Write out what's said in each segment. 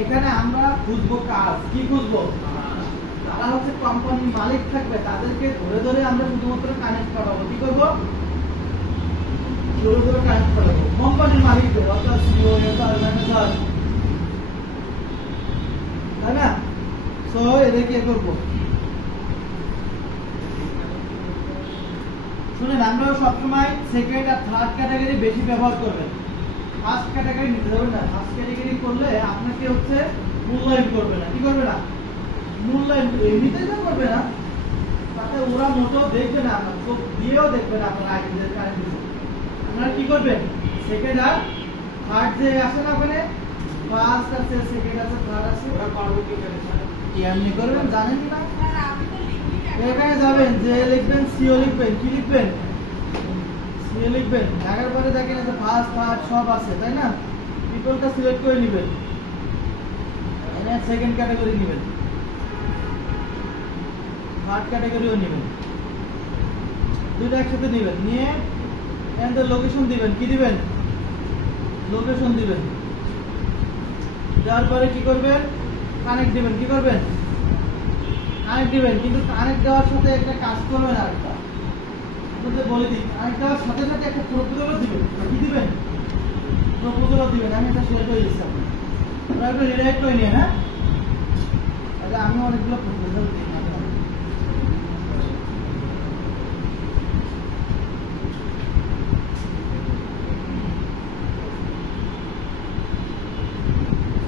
এখানে আমরা খুঁজবো কাজ, কি খুঁজবো? তারা হচ্ছে কোম্পানির মালিক থাকবে, তাদেরকে ধরে ধরে আমরা শুধুমাত্র কানেক্ট করাবো। কি করবো? ধরে ধরে কানেক্ট করাবো কোম্পানির মালিকদের, অর্থাৎ সিইও, এসআর, ম্যানেজার, তাই না? সো এদের কি করবো? শুনেন, আমরা সবসময় সেকেন্ড আর থার্ড ক্যাটাগরি বেশি ব্যবহার করবেন। ফার্স্ট ক্যাটাগরি নিতে হবে না। ফার্স্ট ক্যাটাগরি করলে আপনাকে হচ্ছে মূল্যায়ন করবে না। কি করবে না? মূল্যায়ন এমনিতেই তো করবে না, তাতে ওরা মোটেও দেখবে না, আপনার চোখ দিয়েও দেখবে না আপনার আইডিদের কারেন্ট দিচ্ছে। আপনারা কি করবেন? সেকেন্ড আর থার্ড যে আছে না, ওখানে ফার্স্ট আছে, সেকেন্ড আছে, থার্ড আছে, ওরা পারবো কি করে এমনি করবেন, জানেন কি না? এখানে যাবেন, যে লিখবেন সিও লিখবেন, কি লিখবেন? সিও লিখবেন। লেখার পরে দেখেন যে ফার্স্ট থার্ড সব আছে, তাই না? পিপলটা সিলেক্ট করে নেবেন, এখানে সেকেন্ড ক্যাটাগরি নেবেন, থার্ড ক্যাটাগরিও নেবেন, দুটো একসাথে নেবেন, নিয়ে এখানে লোকেশন দিবেন। কি দিবেন? লোকেশন দিবেন। তারপরে কি করবেন? কানেক্ট দিবেন। কি করবেন? কানেক্ট দিবেন। কিন্তু কানেক্ট দেওয়ার সাথে একটা কাজ করবেন, আরেকটা আপনাদের বলে দিই, কানেক্ট দেওয়ার সাথে সাথে একটা প্রপোজালও দিবেন। কি দিবেন? প্রপোজালও দিবেন। আমি এটা শেয়ার করে দিচ্ছি, আপনারা একটু রিলাইট করে নিয়ে। হ্যাঁ, তাহলে আমি অনেকগুলো প্রপোজাল দিই।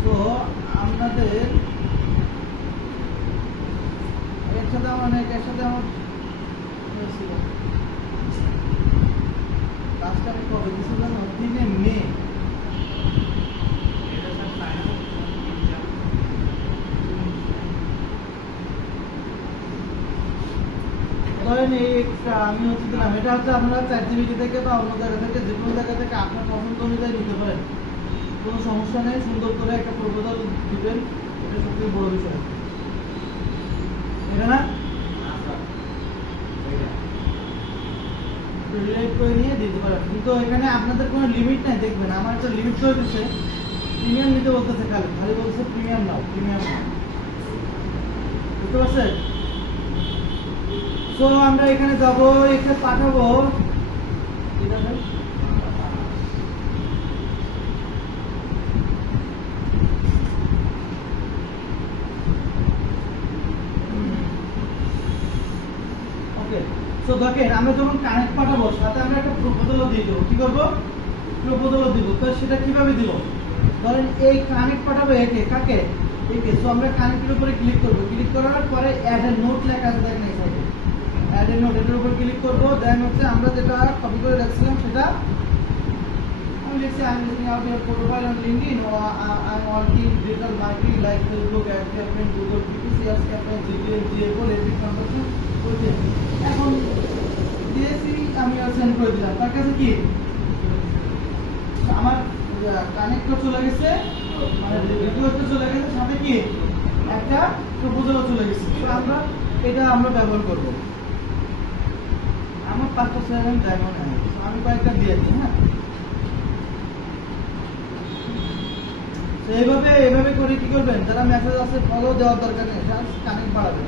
তো আপনাদের একসাথে আমার হয়েছিল কাজটা আমি কবে দিয়েছিলাম? 3 মে। ধরেন এই একটা আমি হচ্ছে দিলাম, এটা হচ্ছে আপনারা চ্যাটজিপিটি থেকে বা অন্য জায়গা থেকে, যে কোনো জায়গা থেকে আপনার পছন্দ অনুযায়ী নিতে পারেন, কোনো সমস্যা নেই। সুন্দর করে একটা প্রপোজাল দিবেন, এটা সবথেকে বড় বিষয়, এটা না? রিলেট করে নিয়ে দিতে পারেন, কিন্তু এখানে আপনাদের কোনো লিমিট নাই। দেখবেন আমার একটা লিমিট করে দিচ্ছে, প্রিমিয়াম নিতে বলতেছে, খালি খালি বলছে প্রিমিয়াম নাও, প্রিমিয়াম নাও, বুঝতে পারছেন? তো আমরা এখানে যাবো, এখানে পাঠাবো, তো দেখেন আমরা যখন কানেক্ট পাঠাবো, সাথে আমরা একটা প্রপোজালও দিয়ে দেবো। কি করবো? প্রপোজালও দিব। তো সেটা কিভাবে দিব? ধরেন এই কানেক্ট পাঠাবো একে, কাকে? একে। সো আমরা কানেক্টের উপরে ক্লিক করবো। ক্লিক করার পরে অ্যাড এ নোট লেখা আছে, দেখেন এই সাইডে অ্যাড এ নোট, এটার উপর ক্লিক করবো। দেন হচ্ছে আমরা যেটা কপি করে রাখছিলাম সেটা আমি লিখছি, আমি লিখছি out your profile on LinkedIn, or I'm working digital marketing like Facebook, ad campaign, Google PPC, sales campaign, GTM, GA4, every campaign করতে। এখন দিয়েছি, আমি সেন্ড করে দিলাম। তার কাছে কি আমার কানেক্ট চলে গেছে, মানে রিকোয়েস্ট চলে গেছে, সাথে কি একটা প্রপোজালও চলে গেছে। আমরা এটা আমরা ব্যবহার করব। আমার 5টা সেকেন্ড ডায়মন্ড আছে, আমি কয়েকটা দিয়েছি। হ্যাঁ, এইভাবে করে কি করবেন? যারা মেসেজ আছে ফলো দেওয়ার দরকার নেই, জাস্ট কানেক্ট বাড়াবেন।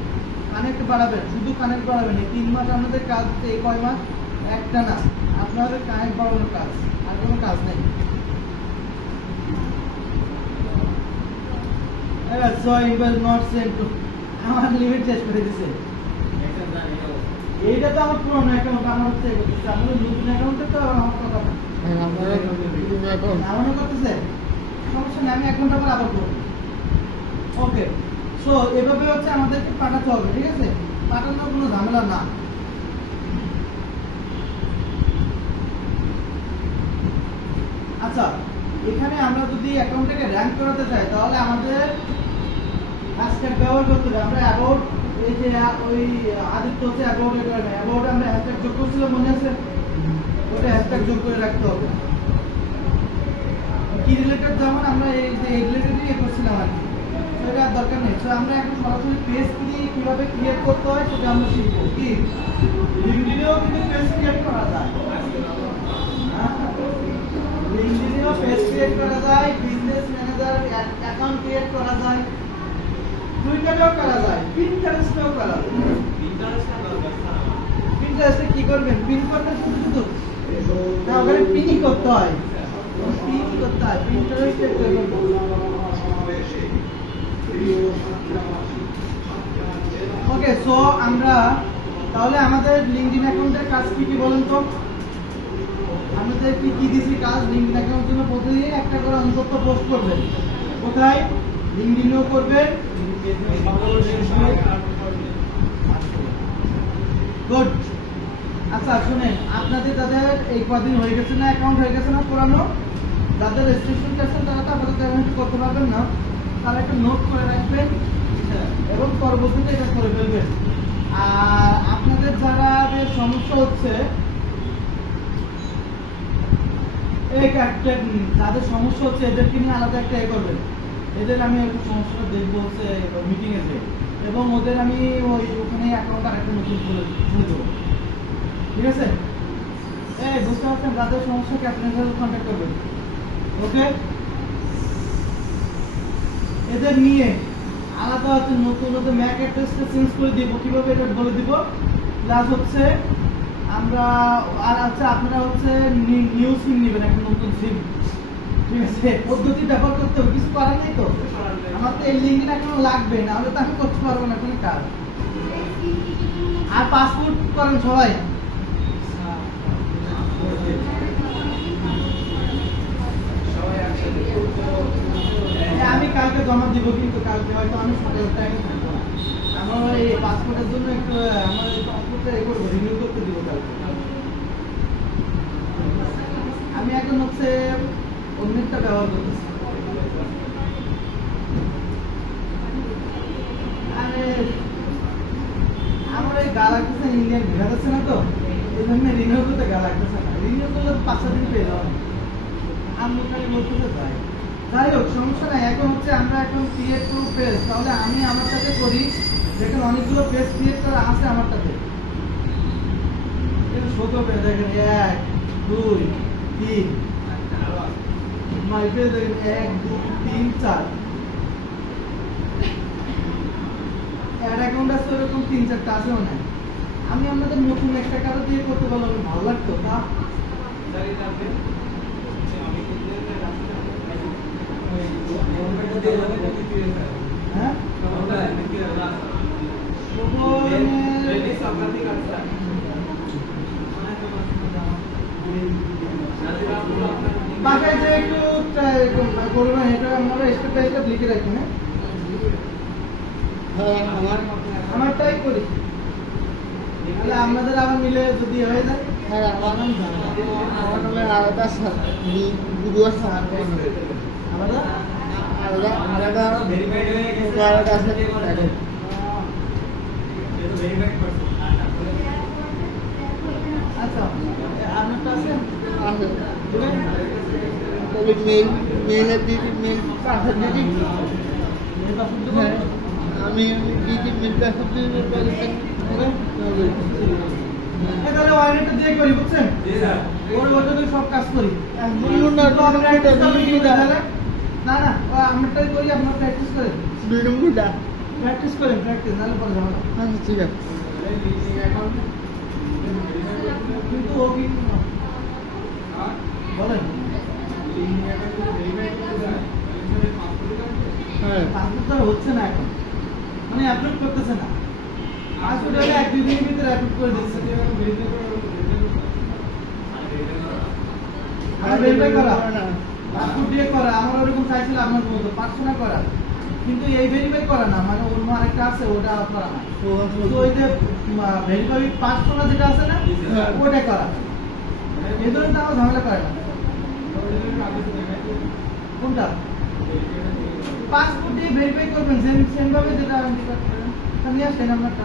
কানেক্ট বাড়াবেন, শুধু কানেক্ট বাড়াবেন। এই 3 মাস আপনাদের কাজ, এই কয় মাস? একটা না, আপনাদের কানেক্ট বাড়ানোর কাজ, আর কোনো কাজ নেই। আমার লিমিট শেষ করে দিছে। এইটা তো আমার পুরনো অ্যাকাউন্ট, আমার হচ্ছে আমাদের নতুন অ্যাকাউন্টে তো আমার কথা না, আমারও করতেছে, সমস্যা নেই, আমি 1 ঘন্টা পর আবার করবো। ওকে, সো এভাবে হচ্ছে আমাদেরকে পাঠাতে হবে, ঠিক আছে? পাঠানোর কোনো ঝামেলা না। আচ্ছা, এখানে আমরা যদি অ্যাকাউন্টটাকে র্যাঙ্ক করাতে চাই, তাহলে আমাদের হ্যাশট্যাগ ব্যবহার করতে হবে। আমরা অ্যাবাউট, এই যে ওই আদিত্য হচ্ছে অ্যাবাউট, এটা না, অ্যাবাউট আমরা হ্যাশট্যাগ যোগ করছিলাম, মনে আছে? ওটা হ্যাশট্যাগ যোগ করে রাখতে হবে। কি রিলেটেড, যেমন আমরা এই যে রিলেটেডই করছিলাম আর কি, সেটা আর দরকার নেই। তো আমরা এখন সরাসরি পেজ কিভাবে ক্রিয়েট করতে হয় সেটা আমরা শিখবো। কি লিঙ্কডইনেও কিন্তু পেজ ক্রিয়েট করা যায়, লিঙ্কডইনেও পেজ ক্রিয়েট করা যায়, বিজনেস ম্যানেজার অ্যাকাউন্ট ক্রিয়েট করা যায়, টুইটারেও করা যায়, পিন্টারেস্টেও করা যায়। পিন্টারেস্টে কি করবেন? পিন করবেন শুধু না, ওখানে পিনই করতে হয়, পিনই করতে হয়। পিন্টারেস্টে করবেন। ওকে, সো আমরা তাহলে আমাদের লিঙ্কডইন অ্যাকাউন্টের কাজ কি কি বলেন তো? আমাদের কি কি দিছি কাজ? লিঙ্কডইন অ্যাকাউন্টের জন্য প্রতিদিন একটা করে অন্তত পোস্ট করবেন। কোথায়? লিঙ্কডইনেও করবেন। গুড। আচ্ছা শুনেন, আপনাদের যাদের এই কদিন হয়ে গেছে না, অ্যাকাউন্ট হয়ে গেছে না পুরানো, যাদের রেজিস্ট্রেশন করছেন তারা তো আপাতত অ্যাকাউন্ট করতে পারবেন না, তারা একটু নোট করে রাখবেন এবং পরবর্তীতে এটা করে ফেলবেন। আর আপনাদের যারা সমস্যা হচ্ছে, যাদের সমস্যা হচ্ছে এদেরকে নিয়ে আলাদা একটা এ করবেন। এদের আমি একটু সমস্যাটা দেখবো হচ্ছে মিটিং এ, এবং ওদের আমি ওখানে অ্যাকাউন্ট আর একটা নতুন খুলে দেবো। ঠিক আছে? বুঝতে পারছেন? যাদের সমস্যাকে আপনার সাথে কন্ট্যাক্ট করবেন। ওকে, এদের নিয়ে আলাদা হচ্ছে নতুন নতুন ম্যাক অ্যাড্রেসটা চেঞ্জ করে দিব, কিভাবে এটা বলে দিব। প্লাস হচ্ছে আমরা আর আচ্ছা আপনারা হচ্ছে নিউ সিম নেবেন, একটা নতুন সিম। ঠিক আছে? পদ্ধতি ব্যবহার করতে হবে, কিছু করার নেই তো। আমার তো এই লিঙ্কটা এখনো লাগবে, নাহলে তো আমি করতে পারবো না কোনো কাজ। আর পাসপোর্ট করেন সবাই। আমি কালকে জমা দিব, কিন্তু কালকে হয়তো আমি সকাল টাইমে থাকবো না। আমার এই পাসপোর্টের জন্য একটু আমার এই পাসপোর্টটা এ করবো, রিনিউ করতে দিব কালকে। আমি এখন হচ্ছে অন্যটা ব্যবহার করতেছি। আরে আমার এই গা লাগতেছে, ইন্ডিয়ান ঘেরা যাচ্ছে না তো, এই জন্য রিনিউ করতে গা লাগতেছে না। রিনিউ করলে 5-6 দিন পেয়ে যাবেন। আমি খালি বলতেছে যাই হোক, সমস্যা নাই। এখন হচ্ছে আমরা এখন ক্রিয়েট করব পেজ, তাহলে আমি আমারটাতে করি, দেখেন অনেকগুলো পেজ ক্রিয়েট করা আছে আমারটাতে। ছোট পেজ দেখেন 1, 2, 3, মাই পেজ দেখেন 1, 2, 3, 4। অ্যাড অ্যাকাউন্ট আছে ওরকম 3-4টা আছে মনে হয়। আমি আপনাদের নতুন একটা কারো দিয়ে করতে পারলাম, ভালো লাগতো তা। বাসায় যে একটু করবেন, এটা আমরা স্টেপ বাই স্টেপ লিখে রাখি। হ্যাঁ, আমারটাই করি, তাহলে আপনাদের আবার মিলে যদি হয়ে যায়। হ্যাঁ, আমার আলাদা আচ্ছা, আপনারটা আছে? আমি তাহলে ওয়াইনেটটা দিয়ে করি, বুঝছেন? ওর ওটাতে সব কাজ করি। না না, আমারটাই করি, আপনার প্র্যাকটিস করেন। প্র্যাকটিস করেন, প্র্যাকটিস, নাহলে পরে যাবো। আচ্ছা ঠিক আছে। কিন্তু ও কি বলেন, হচ্ছে না এখন, মানে আপলোড করতেছে না। পাসপোর্ট হলে 1-2 দিনের ভিতরে আপলোড করে দিচ্ছে। ভেরিফাই করা, পাসপোর্ট দিয়ে করা, আমার ওরকম চাইছিল আপনার মতো পার্সোনাল করা, কিন্তু এই ভেরিফাই করা না, মানে অন্য আরেকটা আছে ওটা করা না। তো ওই যে ভেরিফাই পার্সোনাল যেটা আছে না, ওটা করা। এই ধরনের তো আমার ঝামেলা করে না। কোনটা? পাসপোর্ট দিয়ে ভেরিফাই করবেন সেম ভাবে যেটা নিয়ে আসেন আপনারটা।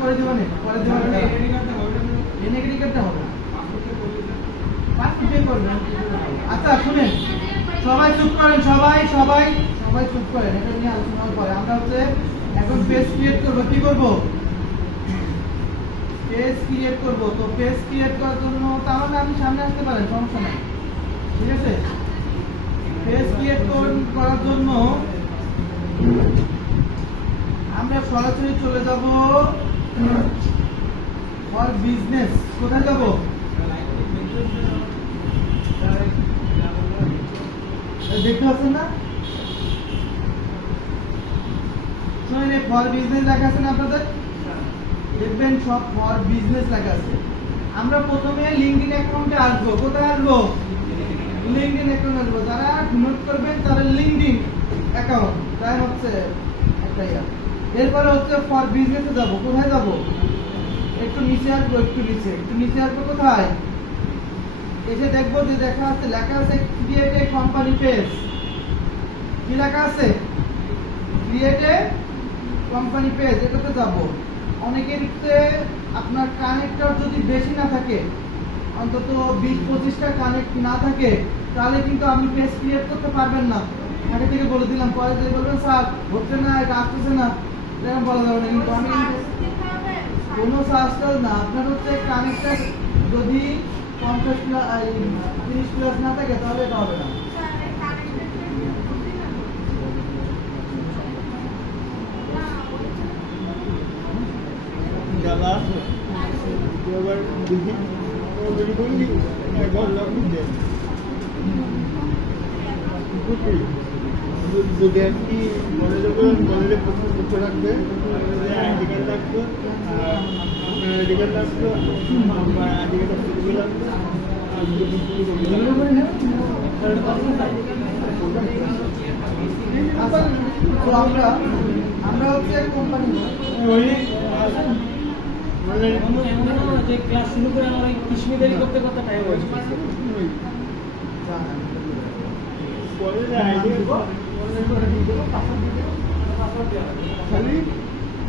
পরে দেবেন, পরে দেবেন, এনআইডি কার্ডটা হবে, পাসপোর্ট দিয়ে করবেন। আচ্ছা শুনেন, সবাই চুপ করেন, সবাই সবাই সবাই চুপ করেন, এটা নিয়ে আলোচনা করে আমরা হচ্ছে এখন পেজ ক্রিয়েট করবো। কি করবো? পেজ ক্রিয়েট করব। তো পেজ ক্রিয়েট করার জন্য তাহলে আপনি সামনে আসতে পারেন, সমস্যা নাই, ঠিক আছে। পেজ ক্রিয়েট করার জন্য আমরা সরাসরি চলে যাব ফর বিজনেস। কোথায় যাব? দেখতে পাচ্ছেন না, ফর বিজনেস লেখা আছে না আপনাদের, দেখবেন সব ফর বিজনেস লেখা আছে। আমরা প্রথমে লিঙ্কডইন অ্যাকাউন্টে আসবো। কোথায় আসবো? লিঙ্কডইন অ্যাকাউন্টে আসবো। যারা নোট করবেন তারা লিঙ্কডইন অ্যাকাউন্ট, তাই হচ্ছে একটাই। এরপরে হচ্ছে ফর বিজনেসে যাব। কোথায় যাব? একটু নিচে আসবো, একটু নিচে আসবো। কোথায়? এসে দেখবো যে লেখা আছে ক্রিয়েট এ কোম্পানি পেজ। কি লেখা আছে? ক্রিয়েট এ কোম্পানি পেজ, এটাতে যাব। অনেকের আপনার কানেক্টর যদি বেশি না থাকে, অন্তত 20-25টা কানেক্ট না থাকে, তাহলে কিন্তু আপনি পেজ ক্রিয়েট করতে পারবেন না। আগে থেকে বলে দিলাম, পরে যদি বলবেন স্যার হচ্ছে না, এটা আসতেছে না, এরকম বলা যাবে না। কিন্তু আমি কোনো সার্চ না, আপনার হচ্ছে কানেক্টর যদি 50-30+ না থাকে তাহলে এটা হবে না। যদি আপনি মনে যখন বললে প্রথম করতে রাখবে, আইডি কার্ড রাখবো, আপনার আইডি কার্ড রাখবো, আইডি কার্ড রাখবো। আমরা হচ্ছে কোম্পানি যে ক্লাস শুরু করে আমরা কিশমিদারি করতে করতে টাইম ওয়েস্ট করছি। পরে আইডি খালি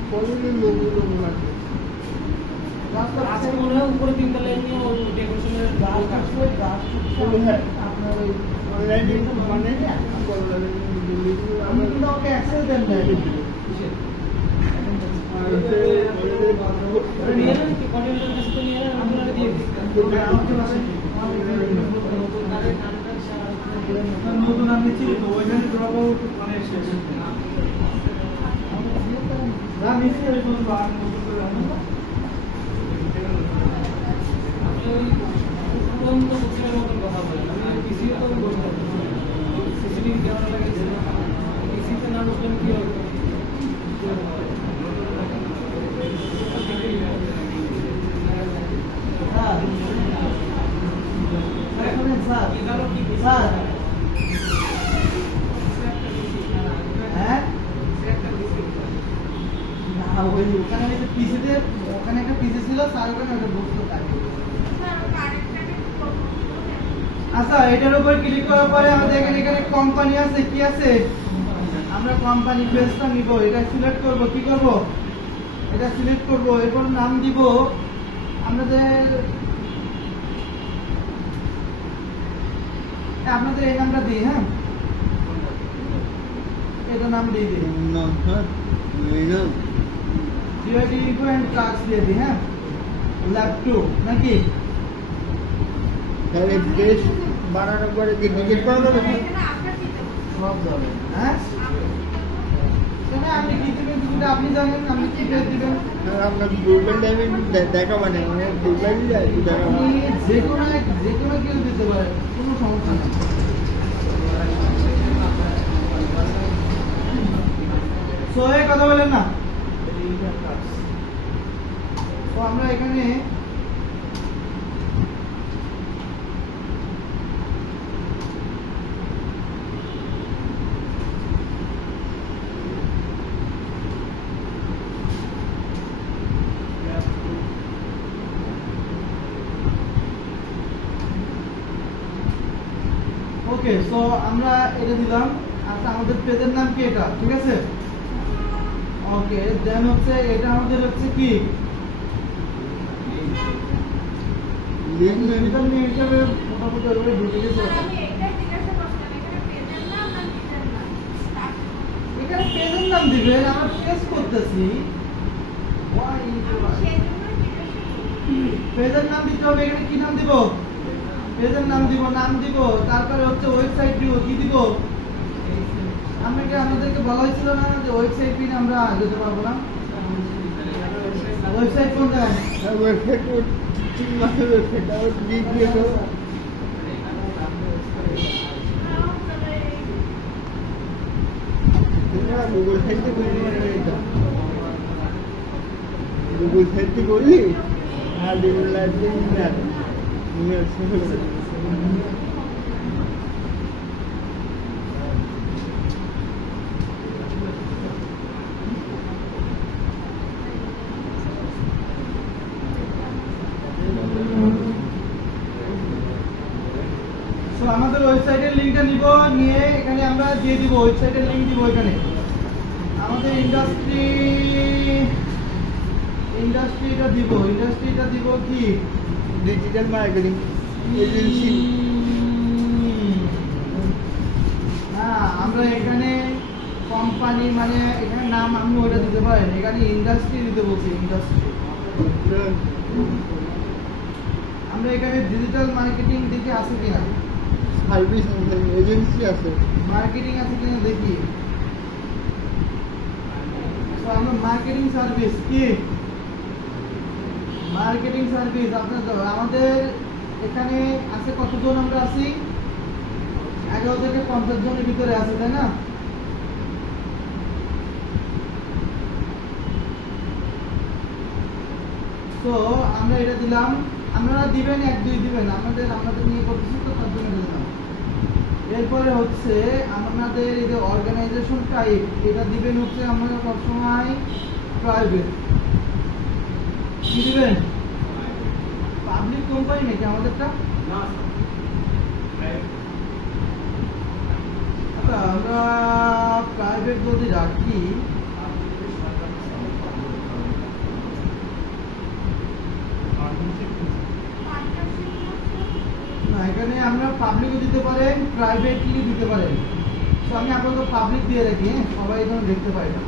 পরে লোকগুলো লাগবে। আজকে মনে হয় উপরে 3 তলায় নিয়ে ওই ডেকোরেশনের গাছ কাটছে, গাছ আপনার ওই অনলাইনে মানে আমি কিন্তু আমাকে অ্যাক্সেস দেন না। নিয়ে নেন কি কোঅর্ডিনেটর কাছে তো নিয়ে নেন, আমরা দিয়ে দিই। নতুন আমি ছিল তো ওইখানে ড্রপ আউট মানে শেষ না মিসে এর কোনো বার নতুন করে আনো না। আপনি ওই পুরনো বুকের মতন কথা বলেন, আমি পিসিও তো বলতে সিসিটিভি ক্যামেরা লাগিয়েছি, পিসিতে না বসলে কি হবে? স্যার হ্যাঁ না ওই ওখানে একটা পিসিতে, ওখানে একটা পিসি ছিল, স্যার ওখানে ওটা বসতো থাকে। আচ্ছা, এটার উপর ক্লিক করার পরে আমাদের এখানে কোম্পানি আছে, কি আছে? আমরা কোম্পানি পেজটা নিব, এটা সিলেক্ট করব। কি করব? এটা সিলেক্ট করব, এরপর নাম দিব আপনাদের এই নামটা দিই। হ্যাঁ, এটা নাম দিয়ে দিই, জিওডি ইনফো এন্ড ট্রাক্স দিয়ে দিই। হ্যাঁ, ল্যাব 2 নাকি? তাহলে বেশ বানানোর পরে কি ডিলিট করা যাবে? সব যাবে। হ্যাঁ, কেন আপনি কি দিবেন সেটা আপনি জানেন, আপনি কি পেজ দিবেন। আপনার গুগল টাইমে দেখা মানে গুগল দেখা আপনি যে কোনো কেউ দিতে পারেন, কোনো সমস্যা নেই। সোয়ে কথা বলেন না। তো আমরা এখানে ওকে, সো আমরা এটা দিলাম। আচ্ছা, আমাদের পেজের নাম কি? এটা ঠিক আছে। ওকে, দেন হচ্ছে এটা আমাদের হচ্ছে কি লিঙ্ক মেডিকেল নিয়ে হিসাবে মোটামুটি ওইভাবে ঢুকে গেছে। এখানে পেজের নাম দিবেন, আমরা পেজ করতেছি। পেজের নাম দিতে হবে। এখানে কি নাম দিব? পেজের নাম দিব। তারপরে হচ্ছে ওয়েবসাইট দিব। কি দিব? আমাদেরকে বলা হয়েছিল না যে ওয়েবসাইট পিন আমরা দিতে পারবো না। ওয়েবসাইট কোন জায়গায়? ওয়েবসাইট সেটা লিখ দিয়ে তো গুগল সাইটে করলি গুগল সাইটে করলি আর ডিজিটাল লাইব্রেরি না আমাদের ওয়েবসাইটের লিংকটা নিব, নিয়ে এখানে আমরা দিয়ে দিব ওয়েবসাইটের লিংক দিব। এখানে আমাদের ইন্ডাস্ট্রিটা দিব কি? Digital marketing agency. হ্যাঁ, আমরা এখানে কোম্পানি মানে এখানে নাম আপনি ওটা দিতে পারেন। এখানে ইন্ডাস্ট্রি দিতে বলছি, ইন্ডাস্ট্রি। আমরা এখানে ডিজিটাল মার্কেটিং দেখে আছে কিনা, সার্ভিস এজেন্সি আছে, মার্কেটিং আছে কিনা দেখি। আমরা মার্কেটিং সার্ভিস কি? মার্কেটিং সার্ভিস আপনার আমাদের এখানে আছে কতজন? আমরা আছি 11 থেকে 50 জনের ভিতরে আছে, তাই না? তো আমরা এটা দিলাম। আপনারা দিবেন 1-2 দিবেন, আমাদের নিয়ে করতেছি তো তার জন্য দিলাম। এরপরে হচ্ছে আমাদের এই যে অর্গানাইজেশন টাইপ, এটা দিবেন হচ্ছে আমরা সবসময় প্রাইভেট। কি দিবেন? পাবলিক কোম্পানি নাকি আমাদেরটা? আচ্ছা, আমরা প্রাইভেট যদি রাখি, না এখানে আমরা পাবলিকও দিতে পারেন, প্রাইভেটলি দিতে পারেন। তো আমি আপাতত পাবলিক দিয়ে রাখি, সবাই যেন দেখতে পাই না।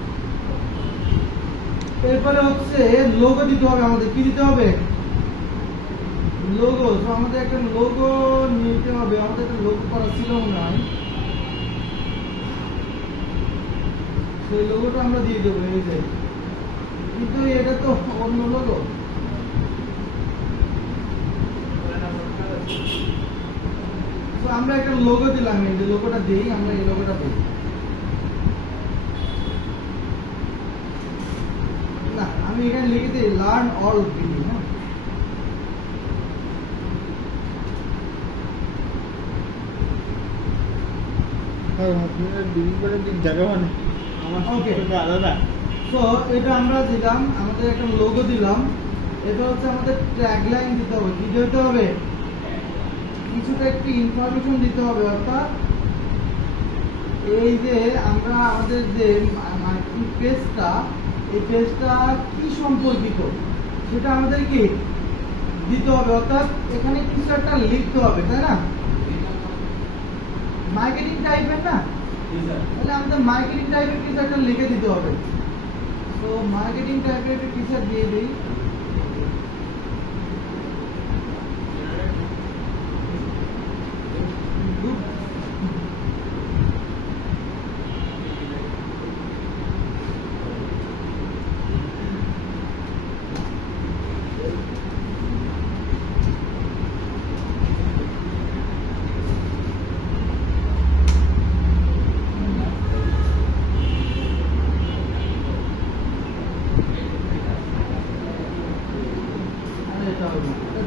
এরপরে হচ্ছে লোগো দিতে হবে আমাদের। কি দিতে হবে? লোগো। তো আমাদের একটা লোগো নিতে হবে। আমাদের একটা লোগো করা ছিল মনে হয়, সেই লোগোটা আমরা দিয়ে দেবো। এই যে, কিন্তু এটা তো অন্য লোগো। তো আমরা একটা লোগো দিলাম, এই যে লোগোটা দিই, আমরা এই লোগোটা দিই না। আমি এখানে লিখে দিই লার্ন অল দিই। হ্যাঁ, আলাদা। তো এটা আমরা দিলাম, আমাদের একটা লোগো দিলাম। এটা হচ্ছে আমাদের ট্যাগলাইন দিতে হবে। কি দিতে হবে? কিছুটা একটু ইনফরমেশন দিতে হবে। অর্থাৎ এই যে আমরা আমাদের যে মার্কেটিং পেজটা, এই পেজটা কি সম্পর্কিত সেটা আমাদের কি দিতে হবে। অর্থাৎ এখানে কিছু একটা লিখতে হবে, তাই না? মার্কেটিং টাইপের না, তাহলে আমাদের মার্কেটিং টাইপের কিছু একটা লিখে দিতে হবে। তো মার্কেটিং টাইপের একটা কিছু দিয়ে দিই।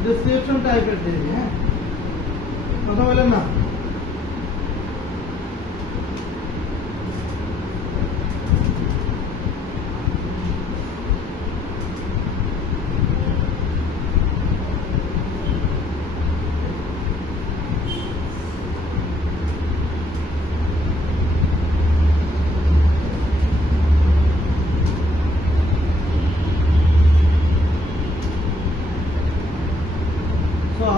ডেসক্রিপশন টাইপের দিয়ে দিই। হ্যাঁ, কথা বলেন না।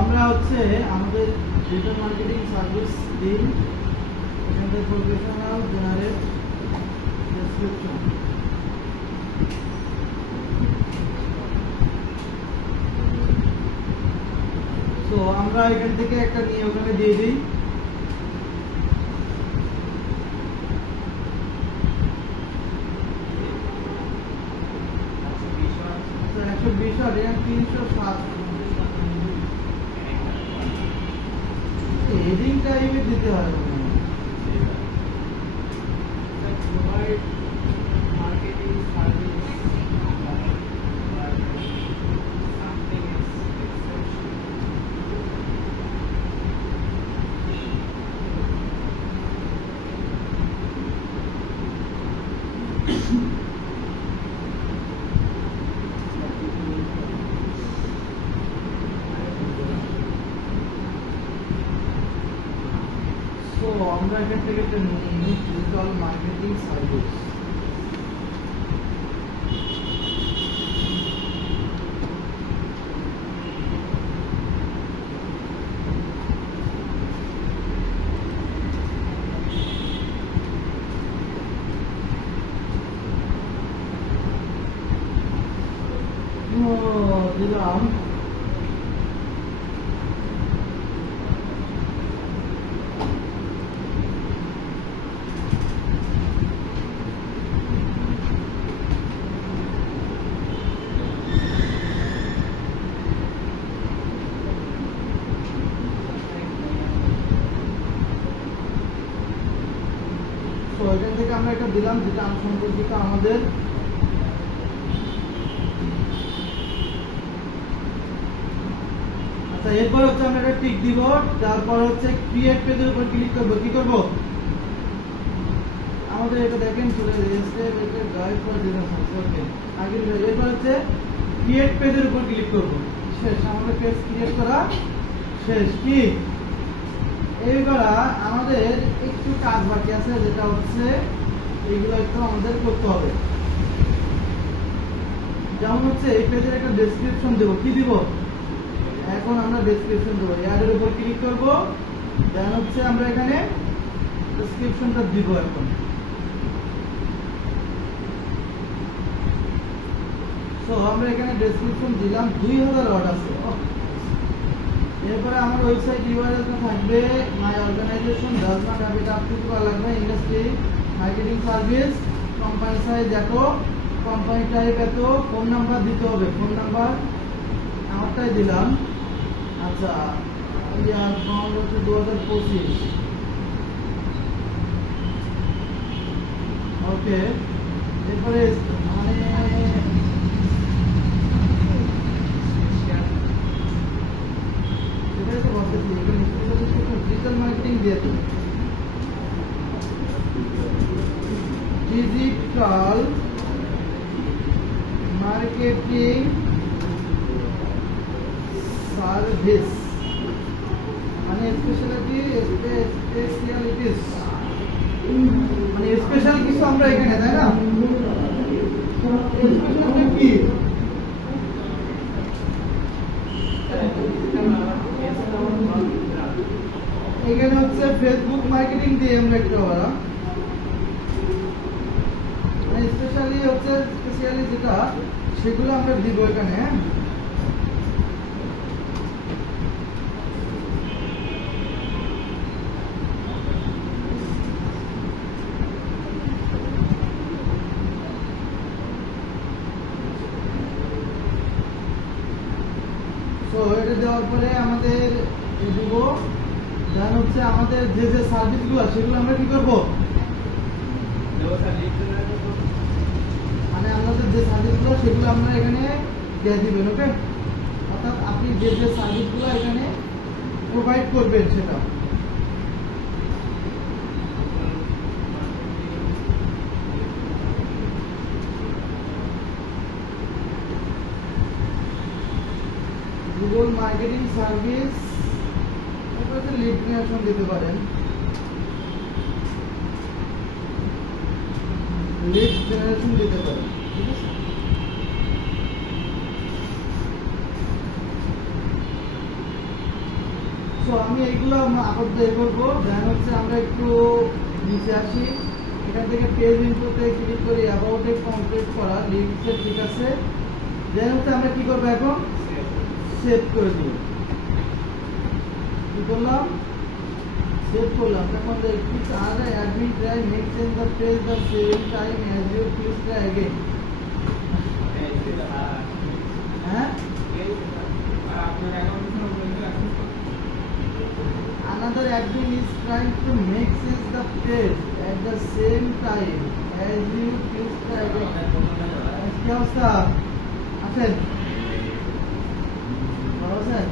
আমরা হচ্ছে আমাদের ডিজিটাল মার্কেটিং সার্ভিস দিই। এখানে প্রফেশনাল জেনারেট ডেসক্রিপশন। তো আমরা এখান থেকে একটা নিয়ে ওখানে দিয়ে দিই। আচ্ছা 120 আর 307 হেডিং টাইপে দিতে হয়। তো আমরা এখান থেকে একটা নিই ডিজিটাল মার্কেটিং সার্ভিস। দিলাম তো এখান থেকে আমরা এটা দিলাম যেটা সম্পর্কিত আমাদের আচ্ছা এরপর হচ্ছে আমরা একটা টিক দিব, তারপর হচ্ছে ক্রিয়েট পেজের উপর ক্লিক করব। কি করব আমাদের এটা দেখেন চলে এসেছে এটা গাইড ফর ডিজাইন। ওকে আগে এরপর হচ্ছে ক্রিয়েট পেজের উপর ক্লিক করব। শেষ, আমাদের পেজ ক্রিয়েট করা শেষ। কি এইবার আমাদের একটু কাজ বাকি আছে, যেটা হচ্ছে এইগুলো একটু আমাদের করতে হবে। যেমন হচ্ছে এই পেজের একটা ডেসক্রিপশন দেব। কি দিব এখন আমরা ডেসক্রিপশন দেবো। এর উপর ক্লিক করব, দেন হচ্ছে আমরা এখানে ডেসক্রিপশনটা দিব। এখন তো আমরা এখানে ডেসক্রিপশন দিলাম 2000 ওয়ার্ড আছে। এরপরে আমার ওয়েবসাইট ইউআরএল থাকবে my organization does not have it up to লাগবে industry marketing service, company size এত, কোম্পানি টাইপ এত, ফোন নাম্বার দিতে হবে। ফোন নাম্বার আমারটাই দিলাম। আচ্ছা ইয়ার ফাউন্ড হচ্ছে 2025। ওকে এরপরে মানে ডিজিটাল মার্কেটিং দিয়ে দেবো। ডিজিটাল মার্কেটিং সার্ভিস মানে স্পেশালিটিস মানে স্পেশাল কিছু আমরা এখানে, তাই না? স্পেশাল কি এখানে হচ্ছে ফেসবুক মার্কেটিং দিয়ে আমরা একটা বলা মানে স্পেশালি হচ্ছে স্পেশালি যেটা সেগুলো আমরা দিব এখানে। হ্যাঁ তো এটা দেওয়ার পরে আমাদের দিব, দেন হচ্ছে আমাদের যে যে সার্ভিসগুলো সেগুলো আমরা কি করবো মানে আমাদের যে সার্ভিসগুলো সেগুলো আমরা এখানে দিয়ে দিবেন। ওকে অর্থাৎ আপনি যে যে সার্ভিসগুলো এখানে প্রোভাইড করবেন সেটা। গুগল মার্কেটিং সার্ভিস, তারপরে লিড জেনারেশন দিতে পারেন, লিড জেনারেশন দিতে পারেন। ঠিক আছে তো আমি এইগুলো আপাতত এ করবো। দেন হচ্ছে আমরা একটু নিচে আসি, এখান থেকে পেজ ইনফোতে ক্লিক করি, অ্যাবাউটে কমপ্লিট করা লিঙ্কসে। ঠিক আছে দেন হচ্ছে আমরা কি করবো এখন সেভ করে দিব। করলাম সেভ করলাম তখন দেখি আর admin try make change the page the same time as you please try again হ্যাঁ another admin is trying to make change the page at the same time as you please try again কি অবস্থা আছেন ভালো আছেন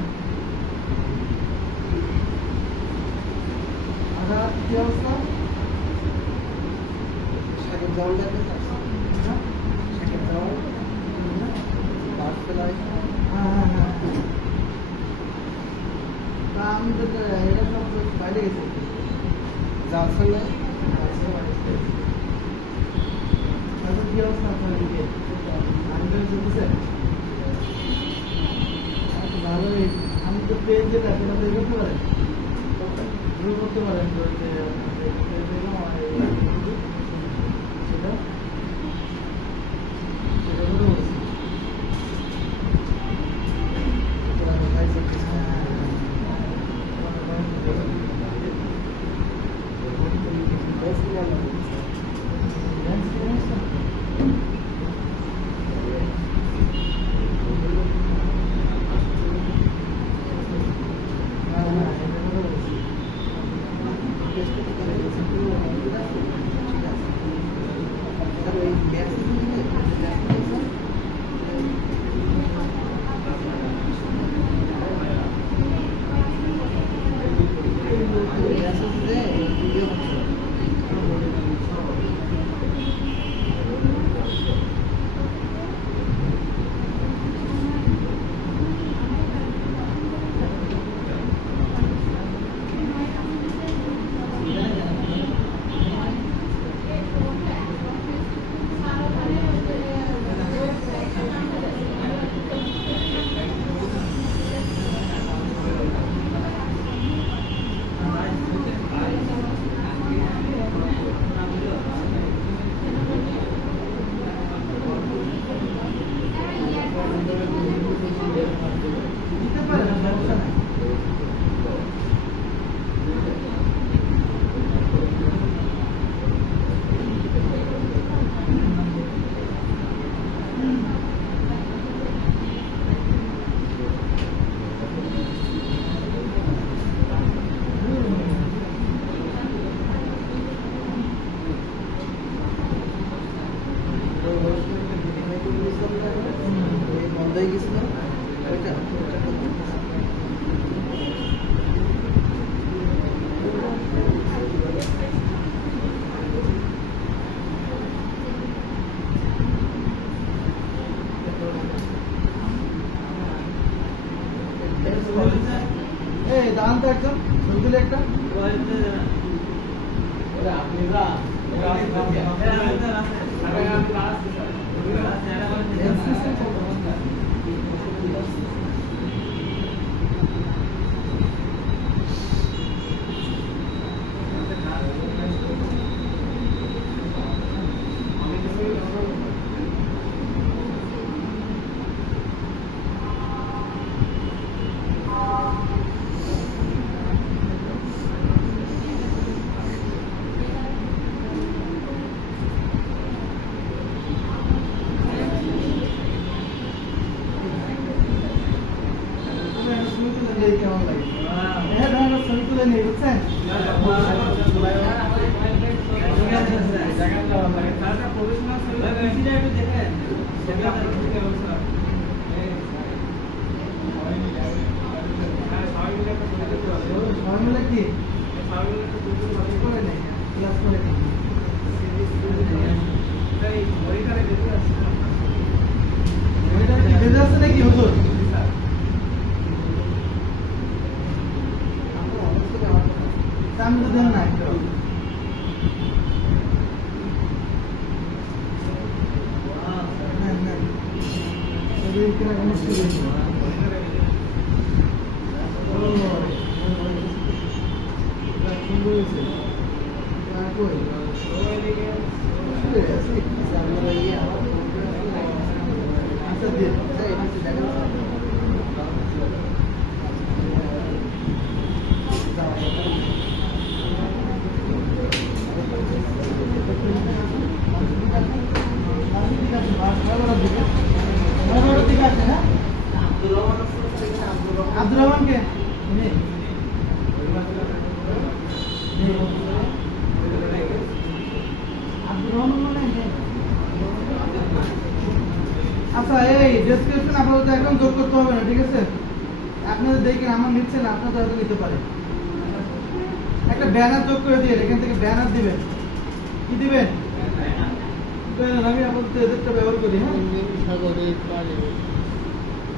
আদাব কি অবস্থা শাকিব জাওয়াল যাবে শাকিব জাওয়াল বাস ফেলাই হ্যাঁ আমি তো এটা সব বাইরে গেছে যাচ্ছে না তাহলে কি অবস্থা আপনার দিকে আমি তো চলতেছে ভালোই আমি তো পেজ যেটা সেটা তো করতে পারেন শুরু করতে পারেন সেটা সেটা তো বলছি দান তো একদম শুনছিলে একটা কেমন লাগে হ্যাঁ ধরনের ছবি তুলে নিয়ে বুঝছেন সবাই মিলে কি করে নেই ক্লাস করে নেই বেঁধে আসছে নাকি হুজুর আমি তো দেন না একটু আপাতত এখন যোগ করতে হবে না, ঠিক আছে? আপনাদের দেখে আমার নিচ্ছে না, আপনাদের হয়তো নিতে পারে। একটা ব্যানার যোগ করে দিয়ে এখান থেকে ব্যানার দিবেন। কি দিবেন? ব্যানার। আমি আপাতত এদেরটা ব্যবহার করি।